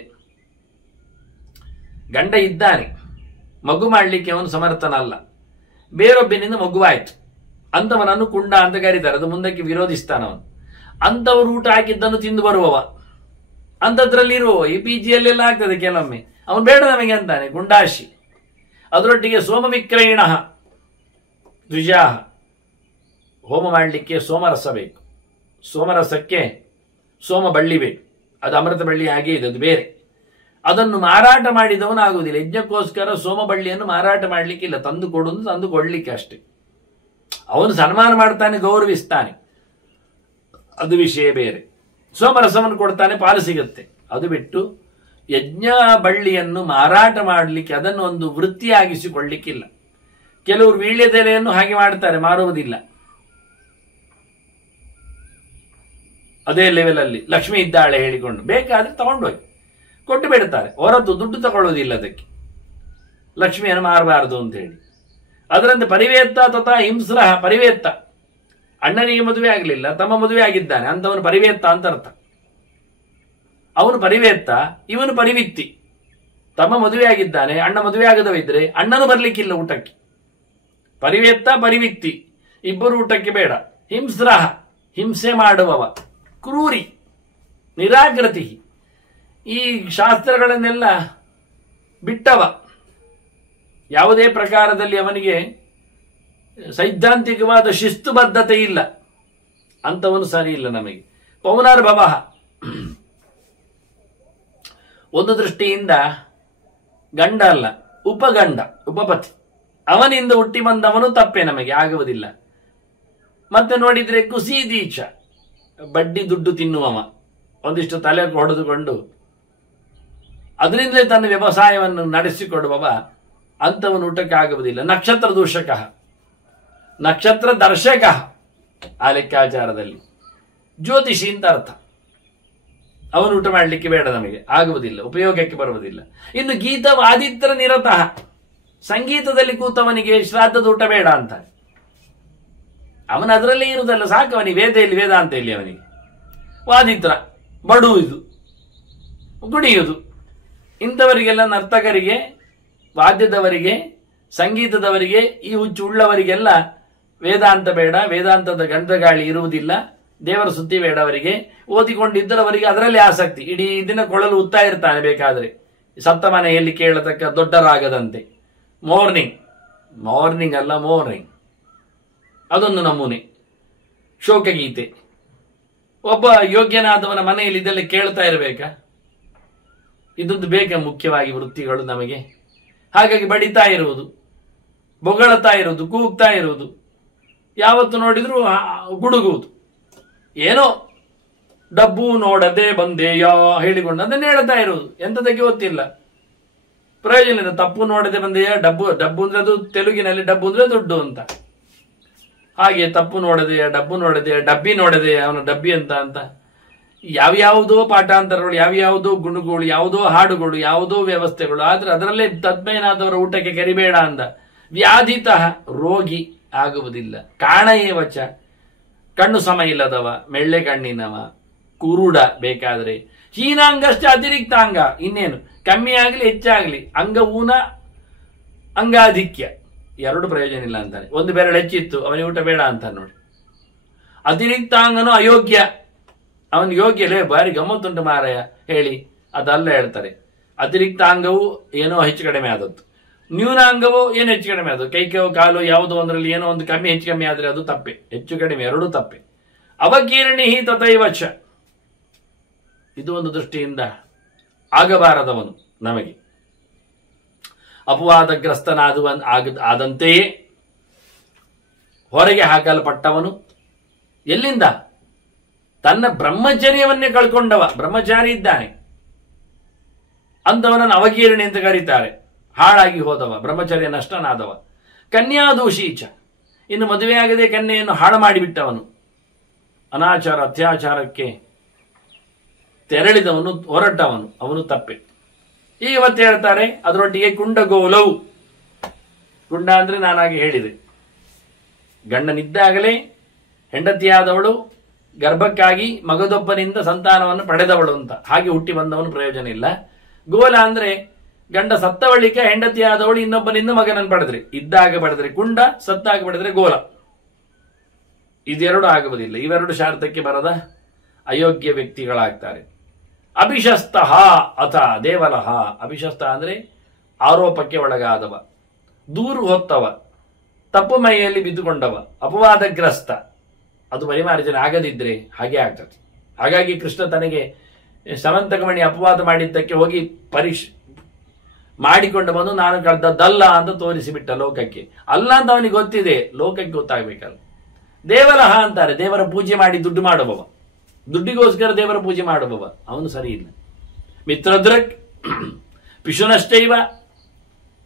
ಗಂಡ ಇದ್ದಾನೆ, ಮಗು ಮಾಡಲಿಕ್ಕೆ ಅವನು ಸಮರ್ಥನಲ್ಲ, ಬೇರೊಬ್ಬನಿಂದ ಮಗುವಾಯ್ತು, ಅಂತವನನ್ನು ಕುಂಡ ಅಂತ ಕರೀತಾರೆ. ಅದು ಮುಂದಕ್ಕೆ ವಿರೋಧಿಸ್ತಾನವನು. ಅಂತವರು ಊಟ ಹಾಕಿದ್ದನ್ನು ತಿಂದು ಬರುವವ, ಅಂಥದ್ರಲ್ಲಿರುವ ಈ PGಯಲ್ಲೆಲ್ಲ ಆಗ್ತದೆ ಕೆಲವೊಮ್ಮೆ. ಅವನು ಬೇಡ ನಮಗೆ ಅಂತಾನೆ, ಗುಂಡಾಶಿ. ಅದರೊಟ್ಟಿಗೆ ಸೋಮ ವಿಕ್ರಯಣ ದ್ವಿಜಾಹ, ಹೋಮ ಮಾಡಲಿಕ್ಕೆ ಸೋಮರಸ ಬೇಕು. ಸೋಮರಸಕ್ಕೆ ಸೋಮ ಬಳ್ಳಿ ಬೇಕು, ಅದು ಅಮೃತ ಬಳ್ಳಿ ಹಾಗೆ ಇದೆ, ಅದು ಬೇರೆ. ಅದನ್ನು ಮಾರಾಟ ಮಾಡಿದವನು ಆಗುವುದಿಲ್ಲ. ಯಜ್ಞಕ್ಕೋಸ್ಕರ ಸೋಮ ಬಳ್ಳಿಯನ್ನು ಮಾರಾಟ ಮಾಡಲಿಕ್ಕಿಲ್ಲ, ತಂದು ಕೊಡುವುದು, ತಂದು ಕೊಡ್ಲಿಕ್ಕೆ ಅಷ್ಟೇ. ಅವನು ಸನ್ಮಾನ ಮಾಡ್ತಾನೆ, ಗೌರವಿಸ್ತಾನೆ, ಅದು ವಿಷಯ ಬೇರೆ. ಸೋಮರಸವನ್ನು ಕೊಡ್ತಾನೆ, ಪಾಲು ಸಿಗುತ್ತೆ. ಅದು ಬಿಟ್ಟು ಯಜ್ಞ ಬಳ್ಳಿಯನ್ನು ಮಾರಾಟ ಮಾಡಲಿಕ್ಕೆ, ಅದನ್ನು ಒಂದು ವೃತ್ತಿಯಾಗಿಸಿಕೊಳ್ಳಿಕ್ಕಿಲ್ಲ. ಕೆಲವರು ವೀಳ್ಯದೆಲೆಯನ್ನು ಹಾಗೆ ಮಾಡ್ತಾರೆ, ಮಾರುವುದಿಲ್ಲ. ಅದೇ ಲೆವೆಲ್ ಅಲ್ಲಿ ಲಕ್ಷ್ಮಿ ಇದ್ದಾಳೆ ಹೇಳಿಕೊಂಡು ಬೇಕಾದ್ರೆ ತಗೊಂಡೋಗಿ ಕೊಟ್ಟು ಬಿಡ್ತಾರೆ, ಹೊರತು ದುಡ್ಡು ತಗೊಳ್ಳೋದಿಲ್ಲ ಅದಕ್ಕೆ. ಲಕ್ಷ್ಮಿಯನ್ನು ಮಾರಬಾರದು ಅಂತ ಹೇಳಿ. ಅದರಂತೆ ಪರಿವೇತ್ತ ತಥಾ ಹಿಂಸ್ರ, ಪರಿವೇತ್ತ, ಅಣ್ಣನಿಗೆ ಮದುವೆ ಆಗಲಿಲ್ಲ, ತಮ್ಮ ಮದುವೆ ಆಗಿದ್ದಾನೆ ಅಂತವನು ಪರಿವೇತ್ತ ಅಂತ ಅರ್ಥ. ಅವನು ಪರಿವೇತ್ತ, ಇವನು ಪರಿವಿತ್ತಿ. ತಮ್ಮ ಮದುವೆ ಆಗಿದ್ದಾನೆ, ಅಣ್ಣ ಮದುವೆ ಆಗದವಿದ್ರೆ ಅಣ್ಣನು ಬರ್ಲಿಕ್ಕಿಲ್ಲ ಊಟಕ್ಕೆ. ಪರಿವೇತ್ತ, ಪರಿವಿತ್ತಿ ಇಬ್ಬರು ಊಟಕ್ಕೆ ಬೇಡ. ಹಿಂಸ್ರ, ಹಿಂಸೆ ಮಾಡುವವ, ಕ್ರೂರಿ. ನಿರಾಕೃತಿ. ಈ ಶಾಸ್ತ್ರಗಳನ್ನೆಲ್ಲ ಬಿಟ್ಟವ, ಯಾವುದೇ ಪ್ರಕಾರದಲ್ಲಿ ಅವನಿಗೆ ಸೈದ್ಧಾಂತಿಕವಾದ ಶಿಸ್ತುಬದ್ಧತೆ ಇಲ್ಲ, ಅಂಥವನು ಸರಿ ಇಲ್ಲ ನಮಗೆ. ಪೌನರ್ಭವ, ಒಂದು ದೃಷ್ಟಿಯಿಂದ ಗಂಡ ಅಲ್ಲ, ಉಪಗಂಡ, ಉಪಪತಿ, ಅವನಿಂದ ಹುಟ್ಟಿ ಬಂದವನು ತಪ್ಪೆ, ನಮಗೆ ಆಗುವುದಿಲ್ಲ. ಮತ್ತೆ ನೋಡಿದ್ರೆ ಕುಸೀದೀಚ, ಬಡ್ಡಿ ದುಡ್ಡು ತಿನ್ನುವವ, ಒಂದಿಷ್ಟು ತಲೆ ಹೊಡೆದುಕೊಂಡು ಅದರಿಂದಲೇ ತನ್ನ ವ್ಯವಸಾಯವನ್ನು ನಡೆಸಿಕೊಡುವವ, ಅಂಥವನು ಊಟಕ್ಕಾಗುವುದಿಲ್ಲ. ನಕ್ಷತ್ರ ದೂಷಕ, ನಕ್ಷತ್ರ ದರ್ಶಕ ಆ ಲೆಕ್ಕಾಚಾರದಲ್ಲಿ, ಜ್ಯೋತಿಷಿ ಅಂತ ಅರ್ಥ. ಅವನು ಊಟ ಮಾಡಲಿಕ್ಕೆ ಬೇಡ, ನಮಗೆ ಆಗುವುದಿಲ್ಲ, ಉಪಯೋಗಕ್ಕೆ ಬರುವುದಿಲ್ಲ. ಇನ್ನು ಗೀತವಾದಿತ್ರ ನಿರತಃ, ಸಂಗೀತದಲ್ಲಿ ಕೂತವನಿಗೆ ಶ್ರಾದ್ದದ ಊಟ ಬೇಡ ಅಂತಾರೆ. ಅವನ ಅದರಲ್ಲೇ ಇರುವುದಲ್ಲ, ಸಾಕು ಅವನಿಗೆ ವೇದೆಯಲ್ಲಿ ವೇದಾಂತ ಇಲ್ಲಿ ಅವನಿಗೆ. ವಾದಿತ್ರ, ಬಡುವುದು, ಗುಣಿಯುವುದು, ಇಂಥವರಿಗೆಲ್ಲ, ನರ್ತಕರಿಗೆ, ವಾದ್ಯದವರಿಗೆ, ಸಂಗೀತದವರಿಗೆ, ಈ ಹುಚ್ಚು ಉಳ್ಳವರಿಗೆಲ್ಲ ವೇದಾಂತ ಬೇಡ, ವೇದಾಂತದ ಗಂಧಗಾಳಿ ಇರುವುದಿಲ್ಲ, ದೇವರ ಸುದ್ದಿ ಬೇಡ ಅವರಿಗೆ. ಓದಿಕೊಂಡಿದ್ದರವರಿಗೆ ಅದರಲ್ಲಿ ಆಸಕ್ತಿ, ಇಡೀ ದಿನ ಕೊಳಲು ಉತ್ತಾ ಇರ್ತಾನೆ ಬೇಕಾದ್ರೆ, ಸತ್ತ ಮನೆಯಲ್ಲಿ ಕೇಳತಕ್ಕ ದೊಡ್ಡ ರಾಗದಂತೆ. ಮಾರ್ನಿಂಗ್ ಅಲ್ಲ, ಮೋರ್ನಿಂಗ್, ಅದೊಂದು ನಮೂನೆ ಶೋಕಗೀತೆ. ಒಬ್ಬ ಯೋಗ್ಯನಾದವನ ಮನೆಯಲ್ಲಿ ಇದೆಲ್ಲ ಕೇಳ್ತಾ ಇರಬೇಕಾ? ಇದೊಂದು ಬೇಕಾ ಮುಖ್ಯವಾಗಿ ವೃತ್ತಿಗಳು ನಮಗೆ? ಹಾಗಾಗಿ ಬಡಿತಾ ಇರುವುದು, ಬೊಗಳ್ತಾ ಇರುವುದು, ಕೂಗ್ತಾ ಇರುವುದು, ಯಾವತ್ತು ನೋಡಿದ್ರು ಗುಡುಗುವುದು, ಏನೋ ಡಬ್ಬು ನೋಡದೆ ಬಂದೆಯೋ ಹೇಳಿಕೊಂಡು ಅದನ್ನ ಹೇಳ್ತಾ ಇರುವುದು, ಎಂಥದಕ್ಕೆ ಗೊತ್ತಿಲ್ಲ, ಪ್ರಯೋಜನ ಇಲ್ಲ. ತಪ್ಪು ನೋಡದೆ ಬಂದೆಯ, ಡಬ್ಬು ಅಂದ್ರೆ ಅದು ತೆಲುಗಿನಲ್ಲಿ ಡಬ್ಬು ಅಂದ್ರೆ ದುಡ್ಡು ಅಂತ. ಹಾಗೆ ತಪ್ಪು ನೋಡದೆಯ, ಡಬ್ಬು ನೋಡದೆಯ, ಡಬ್ಬಿ ನೋಡದೆಯ, ಅವನು ಡಬ್ಬಿ ಅಂತ ಯಾವ್ಯಾವುದೋ ಪಾಠಾಂತರಗಳು, ಯಾವ್ಯಾವುದೋ ಗುಣಗಳು, ಯಾವುದೋ ಹಾಡುಗಳು, ಯಾವುದೋ ವ್ಯವಸ್ಥೆಗಳು. ಆದ್ರೆ ಅದರಲ್ಲೇ ತದ್ಮೇನಾದವರ ಊಟಕ್ಕೆ ಕರಿಬೇಡ ಅಂದ. ವ್ಯಾಧಿತಃ, ರೋಗಿ ಆಗುವುದಿಲ್ಲ. ಕಾಣಯೇವಚ, ಕಣ್ಣು ಸಮ ಇಲ್ಲದವ, ಮೆಳ್ಳೆ ಕಣ್ಣಿನವ, ಕುರುಡ ಬೇಕಾದ್ರೆ. ಹೀನಾಂಗಷ್ಟ ಅತಿರಿಕ್ತಾಂಗ, ಇನ್ನೇನು ಕಮ್ಮಿ ಆಗಲಿ ಹೆಚ್ಚಾಗಲಿ, ಅಂಗ ಊನ ಅಂಗಾಧಿಕ್ಯ, ಎರಡು ಪ್ರಯೋಜನ ಇಲ್ಲ ಅಂತಾನೆ. ಒಂದು ಬೆರಳು ಹೆಚ್ಚಿತ್ತು, ಅವನಿಗೆ ಊಟ ಬೇಡ ಅಂತ ನೋಡಿ. ಅತಿರಿಕ್ತಾಂಗನು ಅಯೋಗ್ಯ, ಅವನು ಯೋಗ್ಯಲೇ, ಬಾರಿ ಗಮ್ಮತ್ತುಂಟು ಮಾರಾಯ ಹೇಳಿ, ಅದಲ್ಲ ಹೇಳ್ತಾರೆ. ಅತಿರಿಕ್ತಾಂಗವು ಏನೋ ಹೆಚ್ಚು ಕಡಿಮೆ ಆದದ್ದು, ನ್ಯೂನಾಂಗವು ಏನು ಹೆಚ್ಚು ಕಡಿಮೆ ಆದದ್ದು, ಕೈ ಕಾಲು ಯಾವುದೋ ಒಂದರಲ್ಲಿ ಏನೋ ಒಂದು ಕಮ್ಮಿ ಹೆಚ್ಚು ಕಮ್ಮಿ ಆದ್ರೆ ಅದು ತಪ್ಪೆ, ಹೆಚ್ಚು ಕಡಿಮೆ ಎರಡೂ ತಪ್ಪೆ. ಅವಕೀರ್ಣಿ ತಥೈವಚ, ಇದು ಒಂದು ದೃಷ್ಟಿಯಿಂದ ಆಗಬಾರದವನು ನಮಗೆ. ಆದಂತೆಯೇ ಹೊರಗೆ ಹಾಕಲ್ಪಟ್ಟವನು. ಎಲ್ಲಿಂದ? ತನ್ನ ಬ್ರಹ್ಮಚರ್ಯವನ್ನೇ ಕಳ್ಕೊಂಡವ, ಬ್ರಹ್ಮಚಾರಿ ಇದ್ದಾನೆ ಅಂತವನನ್ನು ಅವಕೀರ್ಣಿ ಅಂತ ಕರೀತಾರೆ. ಹಾಳಾಗಿ ಹೋದವ, ಬ್ರಹ್ಮಚರ್ಯ ನಷ್ಟನಾದವ. ಕನ್ಯಾದೋಷೀಚ, ಇನ್ನು ಮದುವೆಯಾಗದೆ ಕನ್ಯೆಯನ್ನು ಹಾಳು ಮಾಡಿಬಿಟ್ಟವನು, ಅನಾಚಾರ ಅತ್ಯಾಚಾರಕ್ಕೆ ತೆರಳಿದವನು, ಹೊರಟವನು, ಅವನು ತಪ್ಪೆ. ಈಗ ಮತ್ತೆ ಹೇಳ್ತಾರೆ ಅದರೊಟ್ಟಿಗೆ ಕುಂಡಗೋಲವು. ಕುಂಡ ಅಂದ್ರೆ ನಾನಾಗಿ ಹೇಳಿದೆ, ಗಂಡನಿದ್ದಾಗಲೇ ಹೆಂಡತಿಯಾದವಳು ಗರ್ಭಕ್ಕಾಗಿ ಮಗದೊಬ್ಬನಿಂದ ಸಂತಾನವನ್ನು ಪಡೆದವಳು ಅಂತ, ಹಾಗೆ ಹುಟ್ಟಿ ಬಂದವನು ಪ್ರಯೋಜನ ಇಲ್ಲ. ಗೋಲ ಅಂದ್ರೆ ಗಂಡ ಸತ್ತ ಬಳಿಕ ಹೆಂಡತಿಯಾದವಳು ಇನ್ನೊಬ್ಬನಿಂದ ಮಗನನ್ನು ಪಡೆದ್ರೆ, ಇದ್ದಾಗ ಪಡೆದ್ರೆ ಕುಂಡ, ಸತ್ತಾಗ ಪಡೆದ್ರೆ ಗೋಲ. ಇದೆರಡು ಆಗುವುದಿಲ್ಲ. ಇವೆರಡು ಶಾರ್ಥಕ್ಕೆ ಬರದ ಅಯೋಗ್ಯ ವ್ಯಕ್ತಿಗಳಾಗ್ತಾರೆ. ಅಭಿಶಸ್ತ ಅಥ ದೇವಲಹ, ಅಭಿಶಸ್ತ ಅಂದ್ರೆ ಆರೋಪಕ್ಕೆ ಒಳಗಾದವ, ದೂರು ಹೊತ್ತವ, ತಪ್ಪು ಮೈಯಲ್ಲಿ ಬಿದ್ದುಕೊಂಡವ, ಅಪವಾದಗ್ರಸ್ತ. ಅದು ಪರಿಮಾರ್ಜನೆ ಆಗದಿದ್ರೆ ಹಾಗೆ ಆಗ್ತದೆ. ಹಾಗಾಗಿ ಕೃಷ್ಣ ತನಗೆ ಸಮಂತಕಮಣಿ ಅಪವಾದ ಮಾಡಿದ್ದಕ್ಕೆ ಹೋಗಿ ಮಾಡಿಕೊಂಡು ಬಂದು ನಾನು ಕಳೆದದ್ದಲ್ಲ ಅಂತ ತೋರಿಸಿಬಿಟ್ಟ ಲೋಕಕ್ಕೆ. ಅಲ್ಲ ಅಂತ ಅವನಿಗೆ ಗೊತ್ತಿದೆ, ಲೋಕಕ್ಕೆ ಗೊತ್ತಾಗಬೇಕಲ್ಲ. ದೇವಲಹ ಅಂತಾರೆ, ದೇವರ ಪೂಜೆ ಮಾಡಿ ದುಡ್ಡು ಮಾಡುವವ, ದುಡ್ಡಿಗೋಸ್ಕರ ದೇವರ ಪೂಜೆ ಮಾಡುವವ, ಅವನು ಸರಿ ಇಲ್ಲ. ಮಿತ್ರದೃಕ್ ಪಿಶುನಷ್ಟೈವ,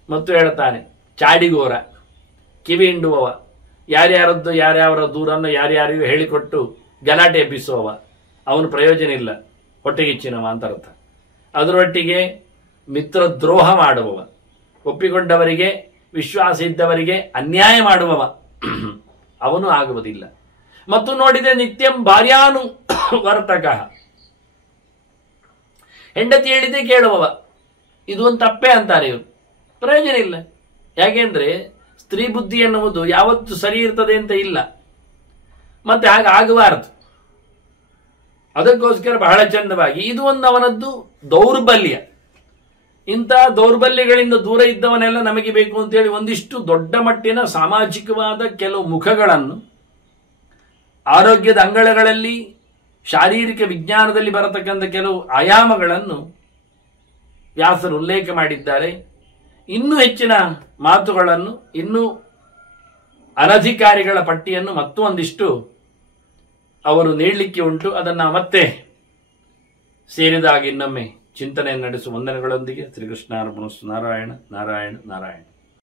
ಮತ್ತು ಹೇಳ್ತಾನೆ ಚಾಡಿಗೋರ, ಕಿವಿ ಹಿಂಡುವವ, ಯಾರ್ಯಾರದ್ದು ಯಾರ್ಯಾವರ ದೂರನ್ನು ಯಾರ್ಯಾರಿಗೂ ಹೇಳಿಕೊಟ್ಟು ಗಲಾಟೆ ಎಬ್ಬಿಸುವವ, ಅವನು ಪ್ರಯೋಜನ ಇಲ್ಲ, ಹೊಟ್ಟೆಗಿಚ್ಚಿನವ ಅಂತ ಅರ್ಥ. ಅದರೊಟ್ಟಿಗೆ ಮಿತ್ರದ್ರೋಹ ಮಾಡುವವ, ಒಪ್ಪಿಕೊಂಡವರಿಗೆ, ವಿಶ್ವಾಸ ಇದ್ದವರಿಗೆ ಅನ್ಯಾಯ ಮಾಡುವವ, ಅವನು ಆಗುವುದಿಲ್ಲ. ಮತ್ತು ನೋಡಿದ್ರೆ ನಿತ್ಯಂ ಭಾರ್ಯಾನು ವರ್ತಕ, ಹೆಂಡತಿ ಹೇಳಿದೆ ಕೇಳುವವ, ಇದು ಒಂದು ತಪ್ಪೆ ಅಂತಾರೆ ಇವರು. ಪ್ರಯೋಜನ ಇಲ್ಲ. ಯಾಕೆಂದ್ರೆ ಸ್ತ್ರೀ ಬುದ್ಧಿ ಎನ್ನುವುದು ಯಾವತ್ತು ಸರಿ ಇರ್ತದೆ ಅಂತ ಇಲ್ಲ, ಮತ್ತೆ ಹಾಗೆ ಆಗಬಾರದು. ಅದಕ್ಕೋಸ್ಕರ ಬಹಳ ಚಂದವಾಗಿ ಇದು ಒಂದು ಅವನದ್ದು ದೌರ್ಬಲ್ಯ. ಇಂಥ ದೌರ್ಬಲ್ಯಗಳಿಂದ ದೂರ ಇದ್ದವನೆಲ್ಲ ನಮಗೆ ಬೇಕು ಅಂತೇಳಿ ಒಂದಿಷ್ಟು ದೊಡ್ಡ ಮಟ್ಟಿನ ಸಾಮಾಜಿಕವಾದ ಕೆಲವು ಮುಖಗಳನ್ನು, ಆರೋಗ್ಯದ ಅಂಗಳಗಳಲ್ಲಿ ಶಾರೀರಿಕ ವಿಜ್ಞಾನದಲ್ಲಿ ಬರತಕ್ಕಂಥ ಕೆಲವು ಆಯಾಮಗಳನ್ನು ವ್ಯಾಸರು ಉಲ್ಲೇಖ ಮಾಡಿದ್ದಾರೆ. ಇನ್ನೂ ಹೆಚ್ಚಿನ ಮಾತುಗಳನ್ನು, ಇನ್ನೂ ಅನಧಿಕಾರಿಗಳ ಪಟ್ಟಿಯನ್ನು ಮತ್ತೊಂದಿಷ್ಟು ಅವರು ನೀಡಲಿಕ್ಕೆ ಉಂಟು. ಅದನ್ನು ಮತ್ತೆ ಸೇರಿದಾಗ ಇನ್ನೊಮ್ಮೆ ಚಿಂತನೆಯನ್ನು ನಡೆಸುವ ವಂದನೆಗಳೊಂದಿಗೆ ಶ್ರೀಕೃಷ್ಣಾರ್ಪಣಸ್ತು. ನಾರಾಯಣ ನಾರಾಯಣ ನಾರಾಯಣ.